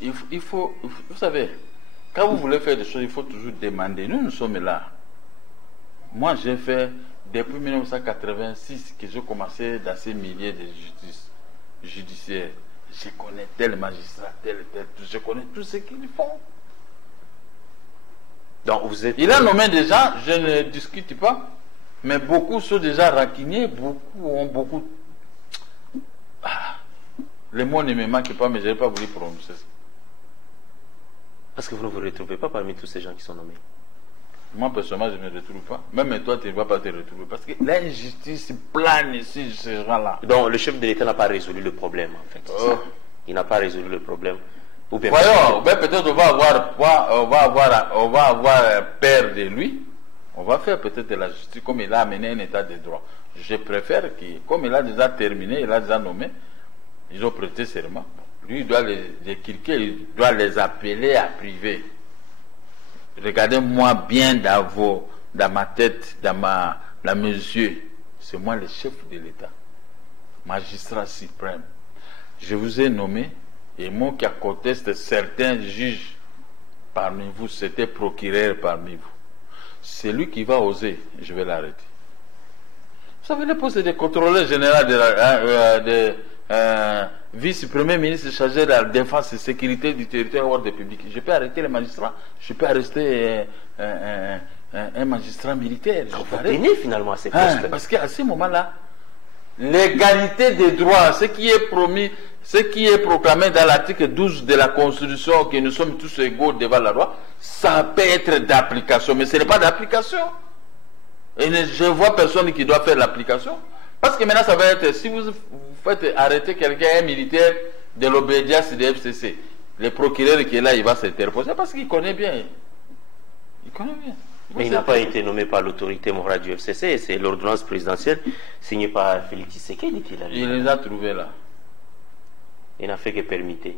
Il faut, vous savez, quand vous voulez faire des choses, il faut toujours demander. Nous sommes là. Moi, j'ai fait, depuis 1986, que j'ai commencé dans ces milliers de justice judiciaire. Je connais tel magistrat, tel, je connais tout ce qu'ils font. Donc vous êtes... Il a nommé des gens, je ne discute pas, mais beaucoup sont déjà rancuniers, beaucoup ont beaucoup... Les mots ne me manquent pas, mais je n'ai pas voulu prononcer ça. Parce que vous ne vous retrouvez pas parmi tous ces gens qui sont nommés. Moi, personnellement, je ne me retrouve pas. Même toi, tu ne vas pas te retrouver. Parce que l'injustice plane ici, ces gens-là. Donc, le chef de l'État n'a pas résolu le problème, en fait. Il n'a pas résolu le problème. Ou bien voyons, peut-être on va avoir peur de lui. On va faire peut-être de la justice comme il a amené un état de droit. Je préfère que, comme il a déjà terminé, il a déjà nommé, ils ont prêté serment. Lui, il doit les kirker, il doit les appeler à privé. Regardez-moi bien dans ma tête, dans mes yeux. C'est moi le chef de l'État, magistrat suprême. Je vous ai nommé, et moi qui conteste certains juges parmi vous, c'était procureur parmi vous. C'est lui qui va oser, je vais l'arrêter. Vous savez, le poste de contrôleur général de vice-premier ministre chargé de la défense et sécurité du territoire hors de public. Je peux arrêter les magistrats, je peux arrêter un magistrat militaire. Vous tenez finalement à ces postes. Parce qu'à ce moment-là, l'égalité des droits, ce qui est promis, ce qui est proclamé dans l'article 12 de la Constitution, que nous sommes tous égaux devant la loi, ça peut être d'application, mais ce n'est pas d'application. Et je ne vois personne qui doit faire l'application. Parce que maintenant, ça va être, si vous faites arrêter quelqu'un, un militaire de l'obédience de FCC, le procureur qui est là, il va s'interposer parce qu'il connaît bien. Il connaît bien. Mais il n'a pas été nommé par l'autorité morale du FCC, c'est l'ordonnance présidentielle signée par Félix Tshisekedi qui l'a. Il les a trouvés là. Il n'a fait que permettre.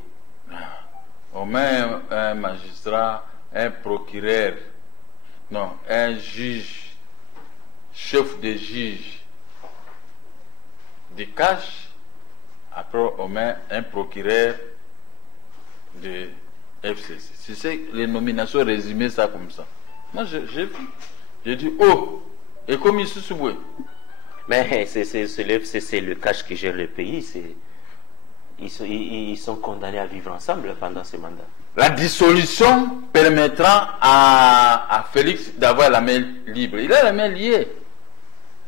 On met un magistrat, un procureur, non, un juge, chef de juge de cash, après on met un procureur de FCC. C'est les nominations résumées ça comme ça. Moi j'ai dit oh, et comme il se souvient. Mais c'est le FCC, le cash qui gère le pays, ils sont condamnés à vivre ensemble pendant ce mandat. La dissolution permettra à Félix d'avoir la main libre. Il a la main liée.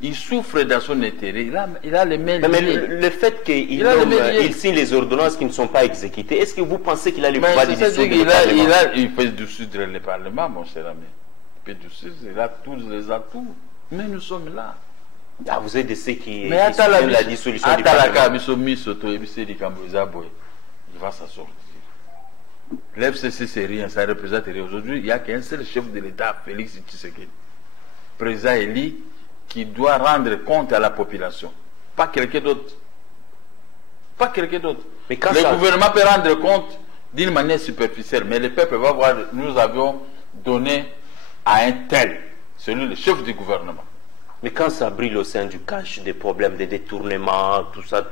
Il souffre dans son intérêt. Il a les mains liées. Mais le fait qu'il signe les ordonnances qui ne sont pas exécutées, est-ce que vous pensez qu'il a le pouvoir de dissoudre le Parlement? Il peut dissoudre le Parlement, mon cher ami. Il peut dissoudre, il a tous les atouts. Mais nous sommes là. Ah, vous êtes de ceux qui soutiennent la dissolution du Parlement. Il va s'en sortir. L'FCC, c'est rien, ça représente rien. Aujourd'hui, il n'y a qu'un seul chef de l'État, Félix Tshisekedi, président élu, qui doit rendre compte à la population. Pas quelqu'un d'autre. Pas quelqu'un d'autre. Le gouvernement peut rendre compte d'une manière superficielle, mais le peuple va voir, nous avions donné à un tel, celui le chef du gouvernement. Mais quand ça brille au sein du cash, des problèmes, des détournements, tout ça,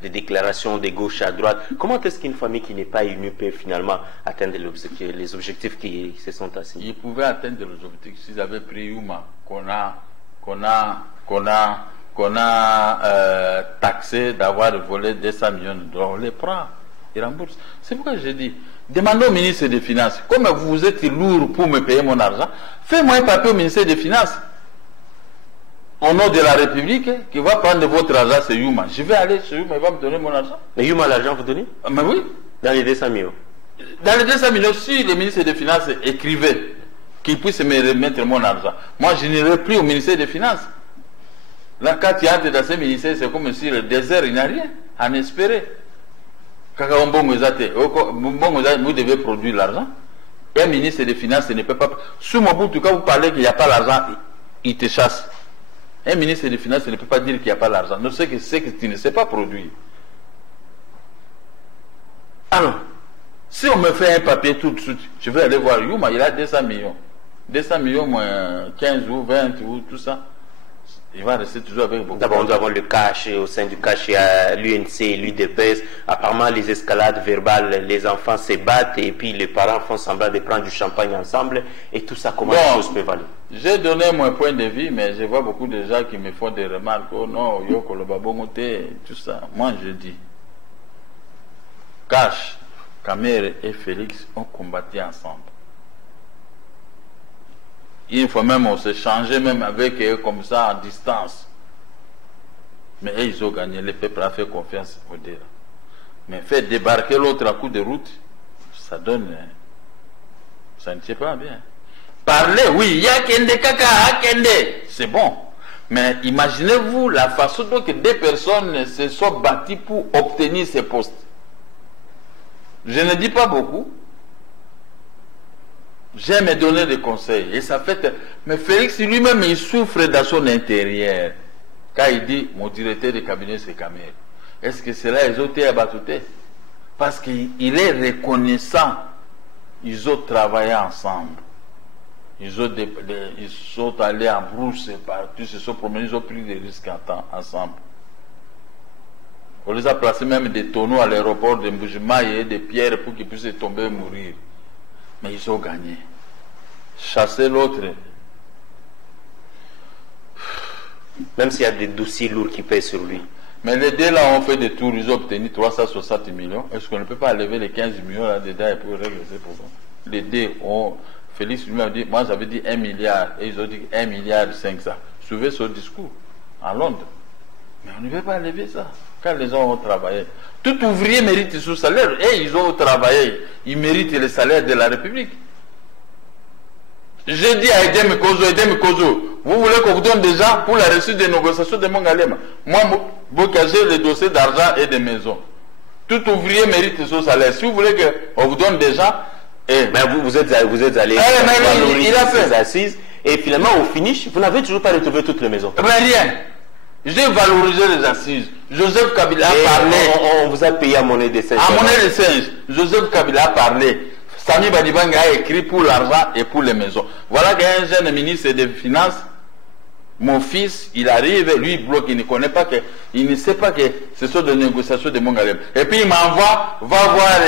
des déclarations de gauche à droite, comment est-ce qu'une famille qui n'est pas unie peut finalement atteindre les objectifs qui se sont assignés? Ils pouvaient atteindre les objectifs s'ils avaient pris Yuma, qu'on a taxé d'avoir volé 200 millions de dollars. On les prend, ils remboursent. C'est pourquoi j'ai dit, demandez au ministre des Finances, comme vous êtes lourd pour me payer mon argent, faites-moi un papier au ministère des Finances. Au nom de la République, qui va prendre votre argent, c'est Yuma. Je vais aller chez Yuma, il va me donner mon argent. Mais Yuma, l'argent, vous donnez? Mais oui. Dans les 200 millions. Dans les 200 millions, si le ministre des Finances écrivait qu'il puisse me remettre mon argent, moi je n'irai plus au ministère des Finances. Là, quand tu entres dans ce ministère, c'est comme si le désert, il n'y a rien à en espérer. Quand vous devez produire l'argent, et un ministre des Finances ne peut pas. Sous mon bout, en tout cas, vous parlez qu'il n'y a pas l'argent, il te chasse. Un ministre des Finances ne peut pas dire qu'il n'y a pas l'argent. Non, c'est que tu ne sais pas produire. Alors, si on me fait un papier tout de suite, je vais aller voir Yuma, il a 200 millions. 200 millions moins 15 ou 20 ou tout ça. Il va rester toujours avec beaucoup. D'abord, nous avons le cash. Au sein du cash, il y a l'UNC, l'UDPS. Apparemment, les escalades verbales, les enfants se battent et puis les parents font semblant de prendre du champagne ensemble. Et tout ça, comment les choses peuvent aller? J'ai donné mon point de vue, mais je vois beaucoup de gens qui me font des remarques. Oh non, Yoko le Babongote, tout ça. Moi, je dis, Cash, Kamere et Félix ont combattu ensemble. Une fois même, on s'est changé même avec eux comme ça, à distance. Mais eux, ils ont gagné. Le peuple a fait confiance au délai. Mais faire débarquer l'autre à coup de route, ça donne... Ça ne tient pas bien. Parler, oui, il y a Kende Kaka, Kende, c'est bon. Mais imaginez-vous la façon dont deux personnes se sont battues pour obtenir ces postes. Je ne dis pas beaucoup. J'aime donner des conseils. Et ça fait... Mais Félix lui-même, il souffre dans son intérieur. Quand il dit, mon directeur de cabinet, c'est Kamere. Est-ce que c'est là, ils ont été abattus? Parce qu'il est reconnaissant. Ils ont travaillé ensemble. Ils sont allés en brousse partout, ils se sont promenés, ils ont pris des risques ensemble. On les a placés même des tonneaux à l'aéroport de Mbujimaï et des pierres pour qu'ils puissent tomber et mourir. Mais ils ont gagné. Chasser l'autre. Même s'il y a des dossiers lourds qui pèsent sur lui. Mais les deux là ont fait des tours, ils ont obtenu 360 millions. Est-ce qu'on ne peut pas enlever les 15 millions là-dedans et pour régler ces problèmes? Les deux ont... Félix lui a dit, moi j'avais dit 1 milliard, et ils ont dit 1 milliard 500. Suivez son discours à Londres. Mais on ne veut pas enlever ça. Quand les gens ont travaillé, tout ouvrier mérite son salaire, et ils ont travaillé, ils méritent le salaire de la République. J'ai dit à Edem Kozo, vous voulez qu'on vous donne des gens pour la réussite des négociations de Mongalema. Moi, j'ai les dossiers d'argent et de maisons. Tout ouvrier mérite son salaire. Si vous voulez qu'on vous donne des gens, mais vous êtes allé il a fait ces assises et finalement au finish vous n'avez toujours pas retrouvé toutes les maisons. Mais rien. J'ai valorisé les assises. Joseph Kabila a parlé. On vous a payé à monnaie de singe. À monnaie de singe. Joseph Kabila a parlé. Sami Badibanga a écrit pour l'argent et pour les maisons. Voilà qu'un jeune ministre des Finances, mon fils, il arrive, lui il bloque, il ne connaît pas que, il ne sait pas que ce sont des négociations de Mongalem. Et puis il m'envoie, va voir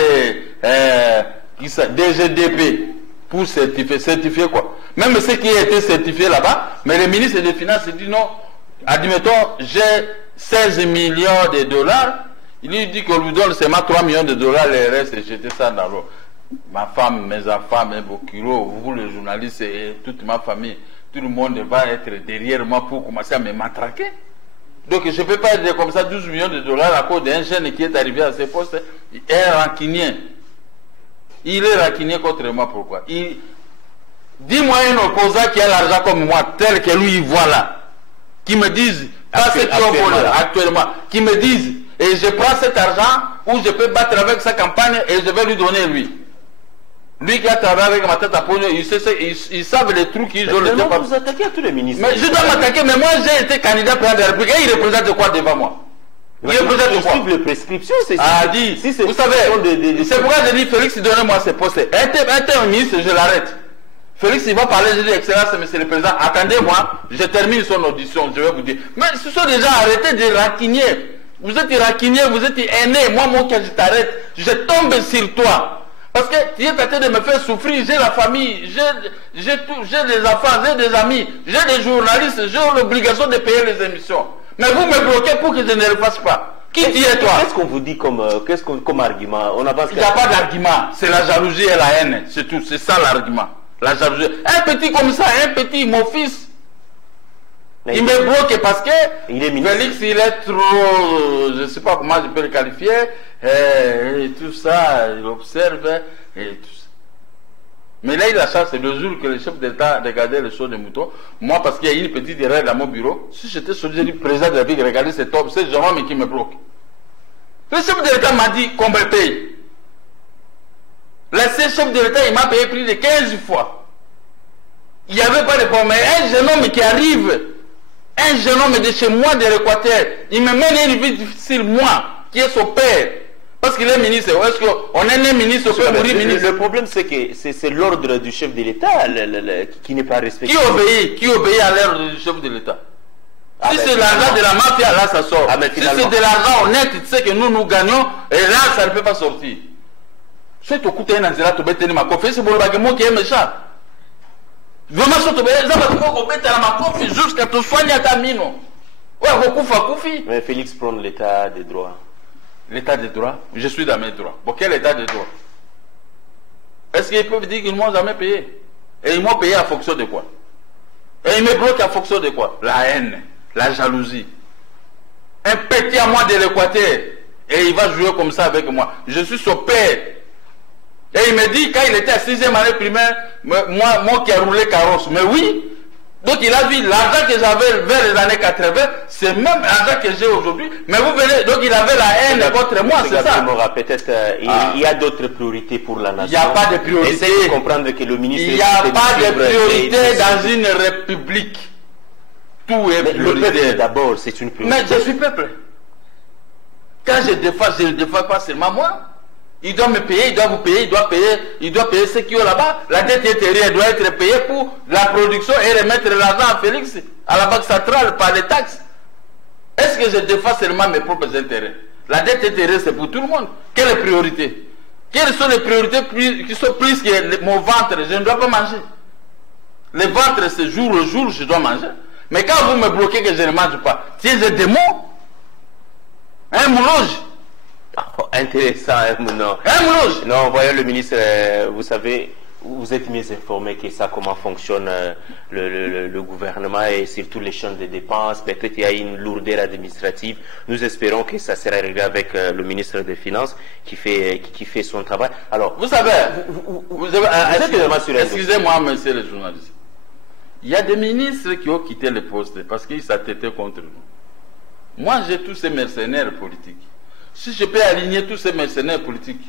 DGDP pour certifier quoi. Même ceux qui ont été certifiés là-bas, mais le ministre des Finances dit non, admettons, j'ai 16 millions de dollars, il lui dit qu'on lui donne seulement 3 millions de dollars, le reste, jeter ça dans l'eau. Ma femme, mes enfants, mes Bokiro, vous les journalistes et toute ma famille, tout le monde va être derrière moi pour commencer à me matraquer. Donc je ne peux pas dire comme ça 12 millions de dollars à cause d'un jeune qui est arrivé à ce poste, il est rancunier. Il est rancunier contre moi, pourquoi? Dis-moi un opposant qui a l'argent comme moi, tel que lui, voilà, qui me dise, pas ce qui ont volé actuellement, qui me dise, et je prends cet argent, ou je peux battre avec sa campagne, et je vais lui donner lui. Lui qui a travaillé avec ma tête à pognon, ils savent les trucs qu'ils ont. Mais vous attaquez à tous les ministres. Mais je dois m'attaquer, mais moi j'ai été candidat président de la République, et il représente quoi devant moi? Il représente quoi? Les prescriptions, c'est ça. Ah, dit, vous savez, c'est pourquoi j'ai dit Félix, donnez-moi ce poste. Un ministre, je l'arrête. Félix, il va parler, je dis, Excellence, Monsieur le Président, attendez-moi, je termine son audition, je vais vous dire. Mais ce sont déjà arrêtés de raquiner. Vous êtes raquinier, vous êtes aîné. Moi, mon cas, je t'arrête. Je tombe sur toi. Parce que tu es tenté de me faire souffrir. J'ai la famille, j'ai des enfants, j'ai des amis, j'ai des journalistes, j'ai l'obligation de payer les émissions. Mais vous me bloquez pour que je ne le fasse pas. Qui tu es, toi? Qu'est-ce qu'on vous dit comme argument? On avance. Il n'y a pas d'argument. C'est la jalousie et la haine. C'est tout. C'est ça l'argument. La jalousie. Un petit comme ça, un petit, mon fils. Il me bloque parce que Félix, il est trop, je ne sais pas comment je peux le qualifier, et tout ça, il observe, et tout ça. Mais là, il a la chance, c'est le jour que le chef d'État regardait le show des moutons. Moi, parce qu'il y a une petite erreur dans mon bureau, si j'étais soldat du président de la ville, regardez cet homme, c'est Jérôme qui me bloque. Le chef de l'État m'a dit qu'on me paye. L'ancien chef de l'État, il m'a payé plus de 15 fois. Il n'y avait pas de problème. Mais un jeune homme qui arrive, un jeune homme de chez moi, de l'Équateur, il me mène une vie difficile, moi, qui est son père. Parce qu'il est ministre. Est-ce qu'on est un ministre, on peut mourir ministre? Le problème, c'est que c'est l'ordre du chef de l'État qui n'est pas respecté. Qui obéit à l'ordre du chef de l'État? Si c'est l'argent de la mafia, là, ça sort. Si c'est de l'argent honnête, tu sais que nous gagnons, et là, ça ne peut pas sortir. C'est au coup de ma confiance, c'est pour le qui est méchant. Vraiment, jusqu'à te soigner à ta mine. Mais Félix prend l'état des droits. L'état des droits? Je suis dans mes droits. Bon, quel état des droits? Est-ce qu'ils peuvent dire qu'ils ne m'ont jamais payé? Et ils m'ont payé en fonction de quoi? Et ils me bloquent en fonction de quoi? La haine, la jalousie. Un petit à moi de l'Équateur. Et il va jouer comme ça avec moi. Je suis son père. Et il me dit, quand il était à 6e année primaire, moi qui ai roulé carrosse. Mais oui, donc il a vu l'argent que j'avais vers les années 80, c'est même l'argent que j'ai aujourd'hui. Mais vous venez, donc il avait la haine contre moi, c'est ça. Peut-être il y a d'autres priorités pour la nation. Il n'y a pas de priorité. Essayez de comprendre que le ministre... Il n'y a pas de priorité dans une république. Tout est prioritaire. Le peuple d'abord, c'est une priorité. Mais je suis peuple. Quand je ne défends pas seulement moi. Il doit me payer, il doit vous payer, il doit payer ceux qui ont là-bas. La dette intérieure doit être payée pour la production et remettre l'argent à Félix, à la Banque centrale, par les taxes. Est-ce que je défends seulement mes propres intérêts? La dette intérieure, c'est pour tout le monde. Quelle est la priorité? Quelles sont les priorités qui sont plus que mon ventre? Je ne dois pas manger. Le ventre, c'est jour le jour, je dois manger. Mais quand vous me bloquez que je ne mange pas, c'est un démon, un mouloge. Oh, intéressant, non. Non, voyons le ministre, vous savez, vous êtes mieux informé que ça, comment fonctionne le gouvernement et surtout les champs de dépenses. Peut-être qu'il y a une lourdeur administrative. Nous espérons que ça sera réglé avec le ministre des Finances qui fait son travail. Alors, vous savez, excusez-moi, monsieur le journaliste. Il y a des ministres qui ont quitté le poste parce qu'ils s'attêtaient contre nous. Moi, j'ai tous ces mercenaires politiques. Si je peux aligner tous ces mercenaires politiques,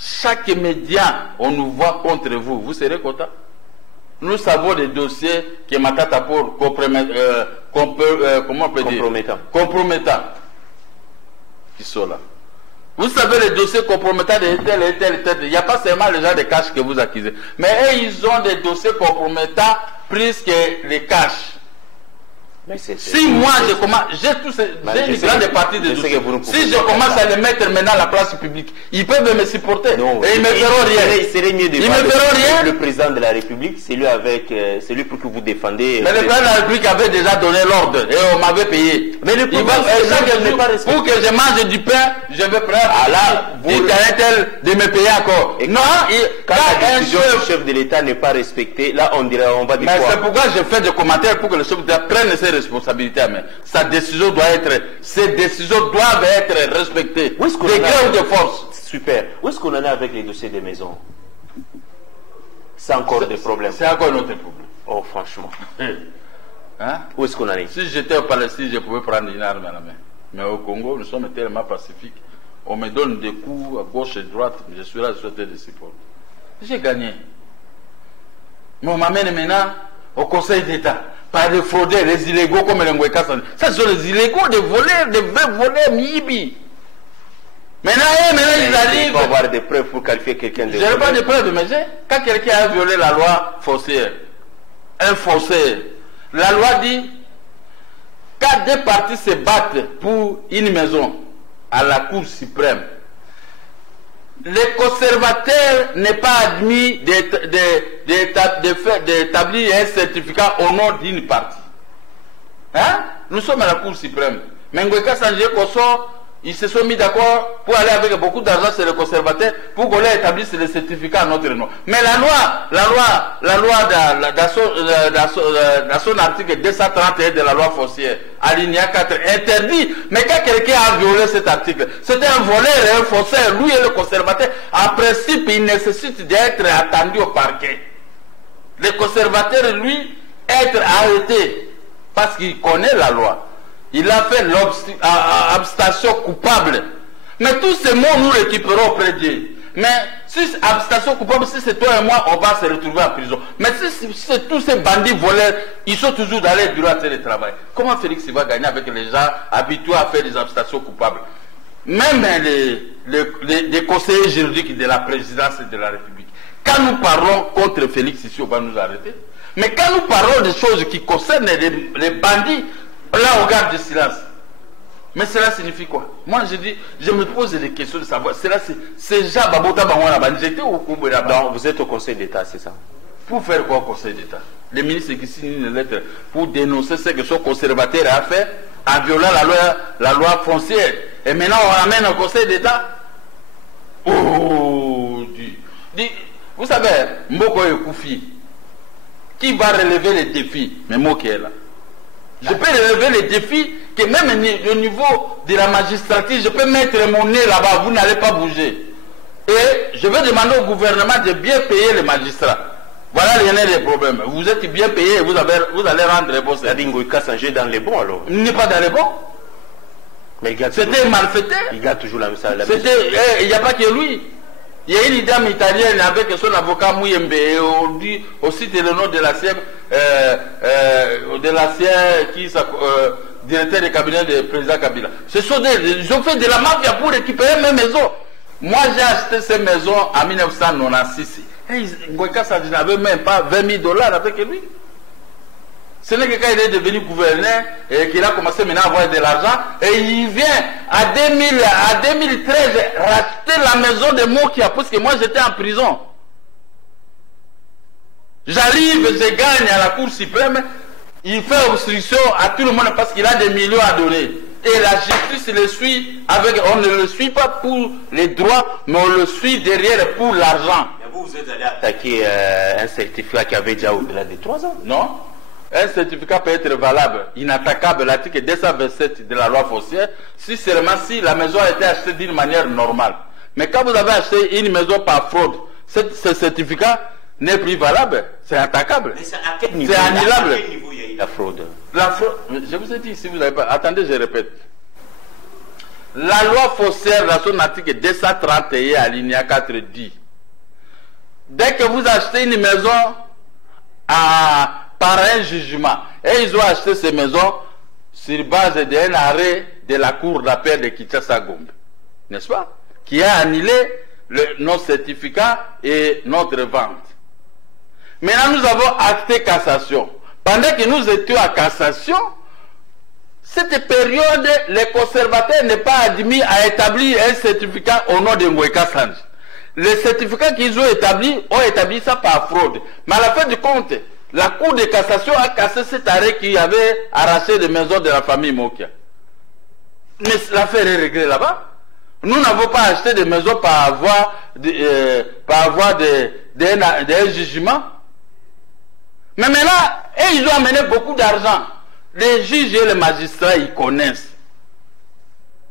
chaque média, on nous voit contre vous, vous serez content? Nous savons les dossiers qui m'attendent pour compromettants qui sont là. Vous savez les dossiers compromettants de tel et tel. Il n'y a pas seulement les gens de cash que vous accusez. Mais eux, ils ont des dossiers compromettants plus que les cash. Si moi je commence, j'ai une grande partie des dossiers. Si je commence à les mettre maintenant à la place publique, ils peuvent me supporter. Non, et ils ne me feront rien. Il serait mieux de ils me feront rien. Le président de la République, c'est lui pour que vous défendez. Mais le président de la République avait déjà donné l'ordre et on m'avait payé. Mais le problème, pour que je mange du pain, je vais prendre un tel de me payer encore. Non, quand la décision du chef de l'État n'est pas respectée, là on va dire quoi? Mais c'est pourquoi je fais des commentaires pour que le chef de l'État prenne ses responsabilités à main. Ces décisions doivent être respectées. De gré ou de force. Super. Où est-ce qu'on en est avec les dossiers des maisons? C'est encore des problèmes. C'est encore notre problème. Oh, franchement. Hein? Où est-ce qu'on en est? Si j'étais au Palestine, je pouvais prendre une arme à la main. Mais au Congo, nous sommes tellement pacifiques. On me donne des coups à gauche et à droite. Je suis là, je souhaite des supports. J'ai gagné. Mais on m'amène maintenant au Conseil d'État. Par des fraudeurs, les illégaux comme les Ngweka. Ça, ce sont les illégaux, des voleurs, des vrais voleurs, Mibi. Maintenant, ils arrivent. Il faut avoir des preuves pour qualifier quelqu'un de... Je n'ai pas de preuves, mais quand quelqu'un a violé la loi foncière, un faussaire, la loi dit, quand deux parties se battent pour une maison à la Cour suprême, le conservateur n'est pas admis d'établir un certificat au nom d'une partie. Hein? Nous sommes à la Cour suprême. Mais Ngweka Sanje Koso, ils se sont mis d'accord pour aller avec beaucoup d'argent chez le conservateur pour qu'on leur établisse le certificat à notre nom. Mais la loi dans son article 231 de la loi foncière, alinéa 4, interdit. Mais quand quelqu'un a violé cet article, c'est un voleur et un faussaire, lui et le conservateur, en principe, il nécessite d'être attendu au parquet. Le conservateur, lui, être arrêté parce qu'il connaît la loi. Il a fait l'abstention coupable. Mais tous ces mots, nous récupérons auprès d'eux. Mais si abstention coupable, si c'est toi et moi, on va se retrouver en prison. Mais si c'est tous ces bandits voleurs, ils sont toujours dans les bureaux à télétravail. Comment Félix va gagner avec les gens habitués à faire des abstentions coupables? Même les conseillers juridiques de la présidence de la République. Quand nous parlons contre Félix ici, on va nous arrêter. Mais quand nous parlons des choses qui concernent les bandits, là on garde le silence. Mais cela signifie quoi? Moi je me pose des questions de savoir. C'est Jean Babota Bangwana Banjete ou Kumbera? Non, vous êtes au Conseil d'État, c'est ça? Pour faire quoi au Conseil d'État? Le ministre qui signe une lettre pour dénoncer ce que son conservateur a fait en violant la loi foncière. Et maintenant on ramène au Conseil d'État? Oh, vous savez, Mboko et Koufi, qui va relever les défis? Mais moi qui est là. Je peux relever les défis que même au niveau de la magistrature, je peux mettre mon nez là-bas, vous n'allez pas bouger. Et je vais demander au gouvernement de bien payer les magistrats. Voilà l'un des problèmes. Vous êtes bien payé et vous allez rendre les bons services. Ngweka Sanje dans les bons alors? Il n'est pas dans les bons. Mais c'était un malfaiteur. Il garde toujours la même. Il n'y a pas que lui. Il y a une dame italienne avec son avocat Mouyembe, et on dit aussi le nom de l'ancien directeur de cabinet du président Kabila. Ils ont fait de la mafia pour récupérer mes maisons. Moi j'ai acheté ces maisons en 1996. Ngweka Sanje n'avait même pas 20 000 $ avec lui. Ce n'est que quand il est devenu gouverneur et qu'il a commencé maintenant à avoir de l'argent, et il vient à 2013 racheter la maison de Mokia parce que moi j'étais en prison. J'arrive, je gagne à la Cour suprême, il fait obstruction à tout le monde parce qu'il a des millions à donner. Et la justice le suit on ne le suit pas pour les droits, mais on le suit derrière pour l'argent. Mais vous êtes allé attaquer un certificat qui avait déjà au-delà de 3 ans? Non. Un certificat peut être valable, inattaquable, l'article 227 de la loi foncière, si seulement si la maison a été achetée d'une manière normale. Mais quand vous avez acheté une maison par fraude, ce certificat n'est plus valable, c'est attaquable. Mais c'est à quel niveau? C'est annulable. À quel niveau il y a eu la fraude? La fraude, je vous ai dit, si vous n'avez pas... Attendez, je répète. La loi foncière, dans son article 231, alinéa 4, dit, dès que vous achetez une maison par un jugement, et ils ont acheté ces maisons sur base d'un arrêt de la cour d'appel de Kinshasa-Gombe, n'est-ce pas, qui a annulé nos certificats et notre vente. Maintenant, nous avons acté cassation. Pendant que nous étions à cassation, cette période, les conservateurs n'est pas admis à établir un certificat au nom de Ngweka Sanje. Les certificats qu'ils ont établi ça par fraude. Mais à la fin du compte, la Cour de cassation a cassé cet arrêt qui avait arraché les maisons de la famille Mokia. Mais l'affaire est réglée là-bas. Nous n'avons pas acheté des maisons par avoir des jugements. Mais maintenant, ils ont amené beaucoup d'argent. Les juges et les magistrats, ils connaissent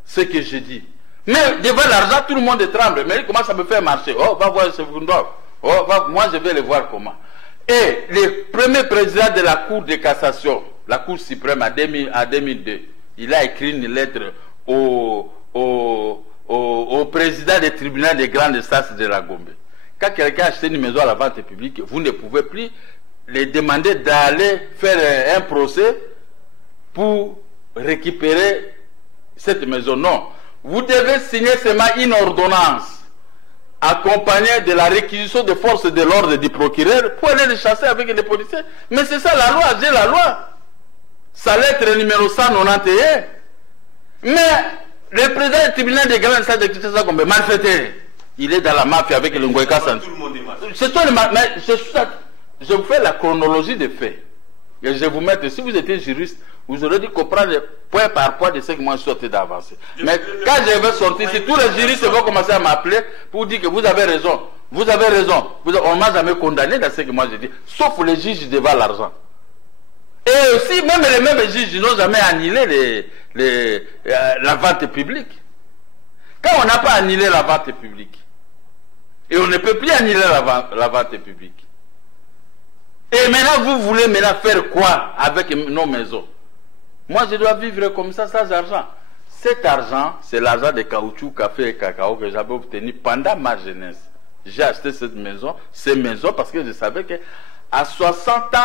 ce que je dis. Mais devant l'argent, tout le monde tremble. Mais comment ça me fait marcher? Oh, va voir ce Vundor. Oh, moi je vais le voir comment. Et le premier président de la Cour de cassation, la Cour suprême en 2002, il a écrit une lettre au président du tribunal de grande instance de la Gombe. Quand quelqu'un a acheté une maison à la vente publique, vous ne pouvez plus les demander d'aller faire un procès pour récupérer cette maison. Non. vous devez signer seulement une ordonnance accompagnée de la réquisition des forces de l'ordre du procureur pour aller les chasser avec les policiers. Mais c'est ça la loi, j'ai la loi. Sa lettre numéro 191. Mais le président du tribunal de grande instance de Kinshasa comme malfaiteur, il est dans la mafia avec le Ngoïka Santé. Tout le monde est malfaiteur. C'est toi le mais je vous fais la chronologie des faits. Et je vous mets, si vous étiez juriste, vous aurez dû comprendre point par point de ce que moi je suis sorti d'avancer. Mais quand je vais sortir, si tous les juristes vont commencer à m'appeler pour dire que vous avez raison, vous avez raison, on ne m'a jamais condamné dans ce que moi je dis, sauf les juges devant l'argent. Et aussi, même les mêmes juges n'ont jamais annulé la vente publique. Quand on n'a pas annulé la vente publique, et on ne peut plus annuler la vente publique, et maintenant vous voulez faire quoi avec nos maisons? Moi je dois vivre comme ça sans argent. Cet argent, c'est l'argent de caoutchouc, café et cacao que j'avais obtenu pendant ma jeunesse. J'ai acheté ces maisons parce que je savais que à 60 ans,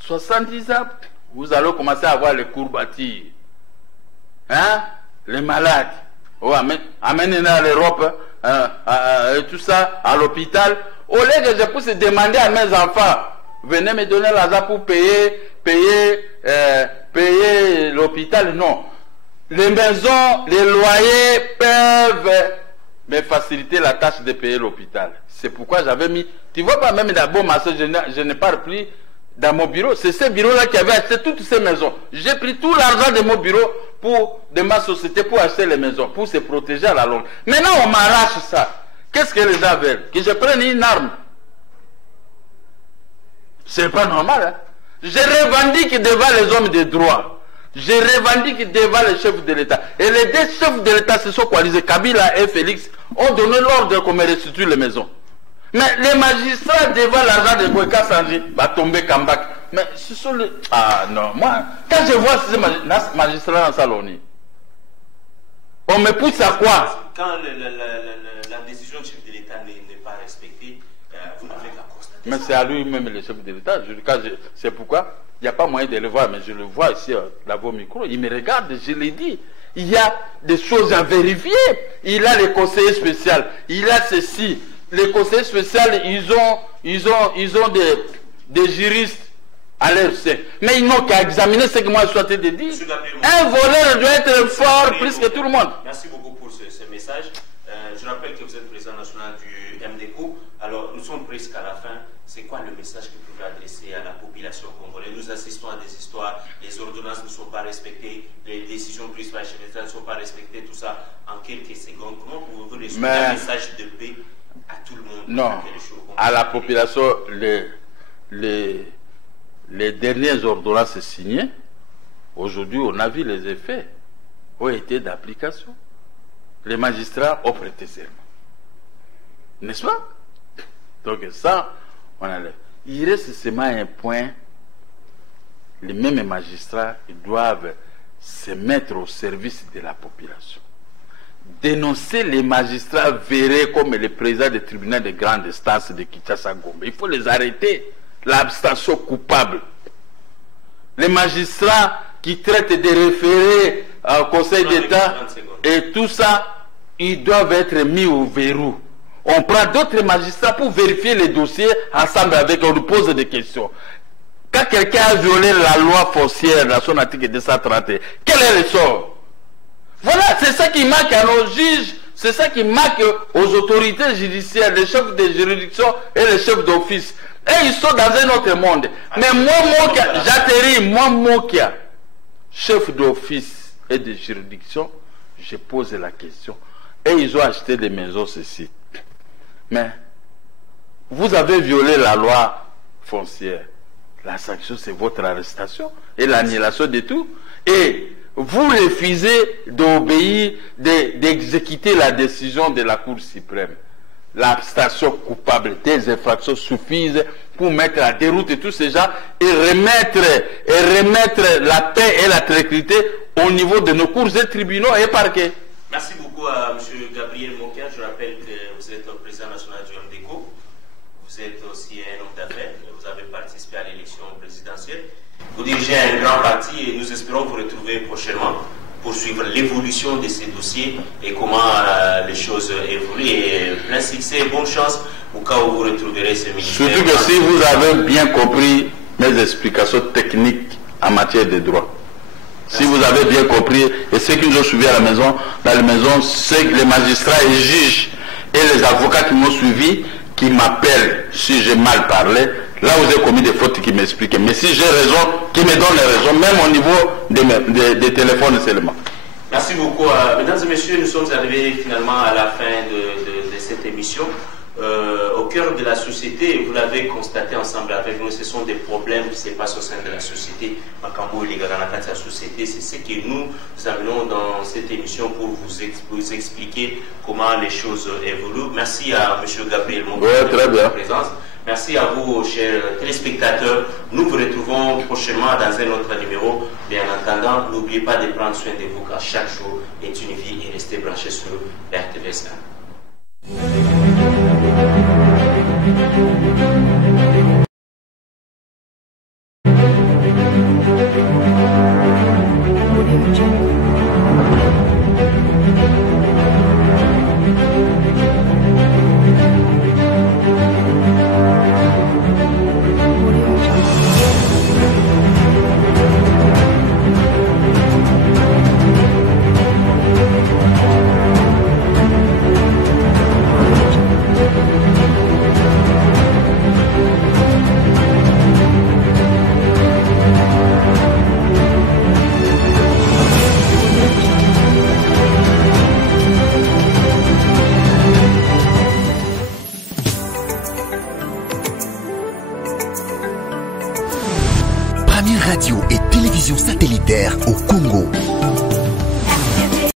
70 ans, vous allez commencer à avoir les courbatures. Hein? Les malades. Oh, amenez-les à l'Europe, et tout ça, à l'hôpital. Au lieu que je puisse demander à mes enfants, venez me donner l'argent pour payer l'hôpital, non. Les maisons, les loyers peuvent me faciliter la tâche de payer l'hôpital. C'est pourquoi j'avais mis, tu vois pas, même d'abord, je ne pars plus dans mon bureau. C'est ce bureau-là qui avait acheté toutes ces maisons. J'ai pris tout l'argent de mon bureau de ma société pour acheter les maisons, pour se protéger à la longue. Maintenant, on m'arrache ça. Qu'est-ce que les gens veulent? Que je prenne une arme? C'est pas normal, hein? Je revendique devant les hommes de droit. Je revendique devant les chefs de l'État. Et les deux chefs de l'État se sont coalisés. Kabila et Félix ont donné l'ordre qu'on me restitue les maisons. Mais les magistrats devant l'argent de Ngoïka Sanji va tomber Kambak. Mais ce sont les... Ah non, moi, quand je vois ces magistrats dans Saloni, on me pousse à quoi? Quand la décision du chef de l'État n'est pas respectée, vous n'avez qu'à constater. Mais c'est à lui-même le chef de l'État. C'est pourquoi il n'y a pas moyen de le voir, mais je le vois ici dans vos micros. Il me regarde, je l'ai dit. Il y a des choses à vérifier. Il a les conseillers spéciaux. Il a ceci. Les conseillers spéciaux, ils ont des juristes à leur sein. Mais ils n'ont qu'à examiner ce que moi je suis en train de dire. Un voleur doit être fort plus que tout le monde. Merci beaucoup pour ce message. Je rappelle que vous êtes président national du MDCO. Alors, nous sommes presque à la fin. C'est quoi le message que vous pouvez adresser à la population congolaise? Nous assistons à des histoires, les ordonnances ne sont pas respectées, les décisions prises par les chefs d'État ne sont pas respectées, tout ça en quelques secondes. Comment pouvez-vous résoudre un message de paix à tout le monde? Non, à la population, les dernières ordonnances signées, aujourd'hui on a vu les effets, ont été d'application. Les magistrats ont prêté serment. N'est-ce pas? Donc ça, on enlève. Il reste seulement un point. Les mêmes magistrats ils doivent se mettre au service de la population. Dénoncer les magistrats verrés comme le président du tribunal de grande instance de Kinshasa Gombe. Il faut les arrêter. L'abstention coupable. Les magistrats qui traitent de référés au Conseil d'État et tout ça, ils doivent être mis au verrou. On prend d'autres magistrats pour vérifier les dossiers ensemble avec eux, on nous pose des questions. Quand quelqu'un a violé la loi foncière dans son article 231, quel est le sort? Voilà, c'est ça qui manque à nos juges, c'est ça qui manque aux autorités judiciaires, les chefs de juridiction et les chefs d'office. Et ils sont dans un autre monde. Mais moi, j'atterris, moi, chef d'office et de juridiction, je pose la question. Et ils ont acheté des maisons ceci. Mais vous avez violé la loi foncière. La sanction, c'est votre arrestation et l'annulation de tout. Et vous refusez d'obéir, d'exécuter la décision de la Cour suprême. L'abstention coupable des infractions suffisent pour mettre à déroute tous ces gens et remettre la paix et la tranquillité au niveau de nos cours et tribunaux et parquets. Merci beaucoup à M. Gabriel Mokia. Je rappelle que vous êtes le président national du MDCO. Vous êtes aussi un homme d'affaires. Vous avez participé à l'élection présidentielle. Vous dirigez un grand parti et nous espérons vous retrouver prochainement poursuivre l'évolution de ces dossiers et comment les choses évoluent. Et plein succès, bonne chance au cas où vous retrouverez ce ministère. Surtout que si vous avez bien compris mes explications techniques en matière de droit. Si vous avez bien compris, et ceux qui nous ont suivis à la maison, dans la maison, c'est les magistrats et les juges et les avocats qui m'ont suivi, qui m'appellent si j'ai mal parlé, là où j'ai commis des fautes, qui m'expliquent. Mais si j'ai raison, qui me donnent les raisons, même au niveau des téléphones seulement. Merci beaucoup. Mesdames et messieurs, nous sommes arrivés finalement à la fin de cette émission. Au cœur de la société, vous l'avez constaté ensemble avec nous, ce sont des problèmes qui se passent au sein de la société. Makambo et les Garanakats, la société, c'est ce que nous amenons dans cette émission pour vous expliquer comment les choses évoluent. Merci à M. Gabriel Mongo pour votre présence. Merci à vous, chers téléspectateurs. Nous vous retrouvons prochainement dans un autre numéro. Bien entendant, n'oubliez pas de prendre soin de vous car chaque jour est une vie et restez branchés sur RTVS 1. Radio et télévision satellitaire au Congo.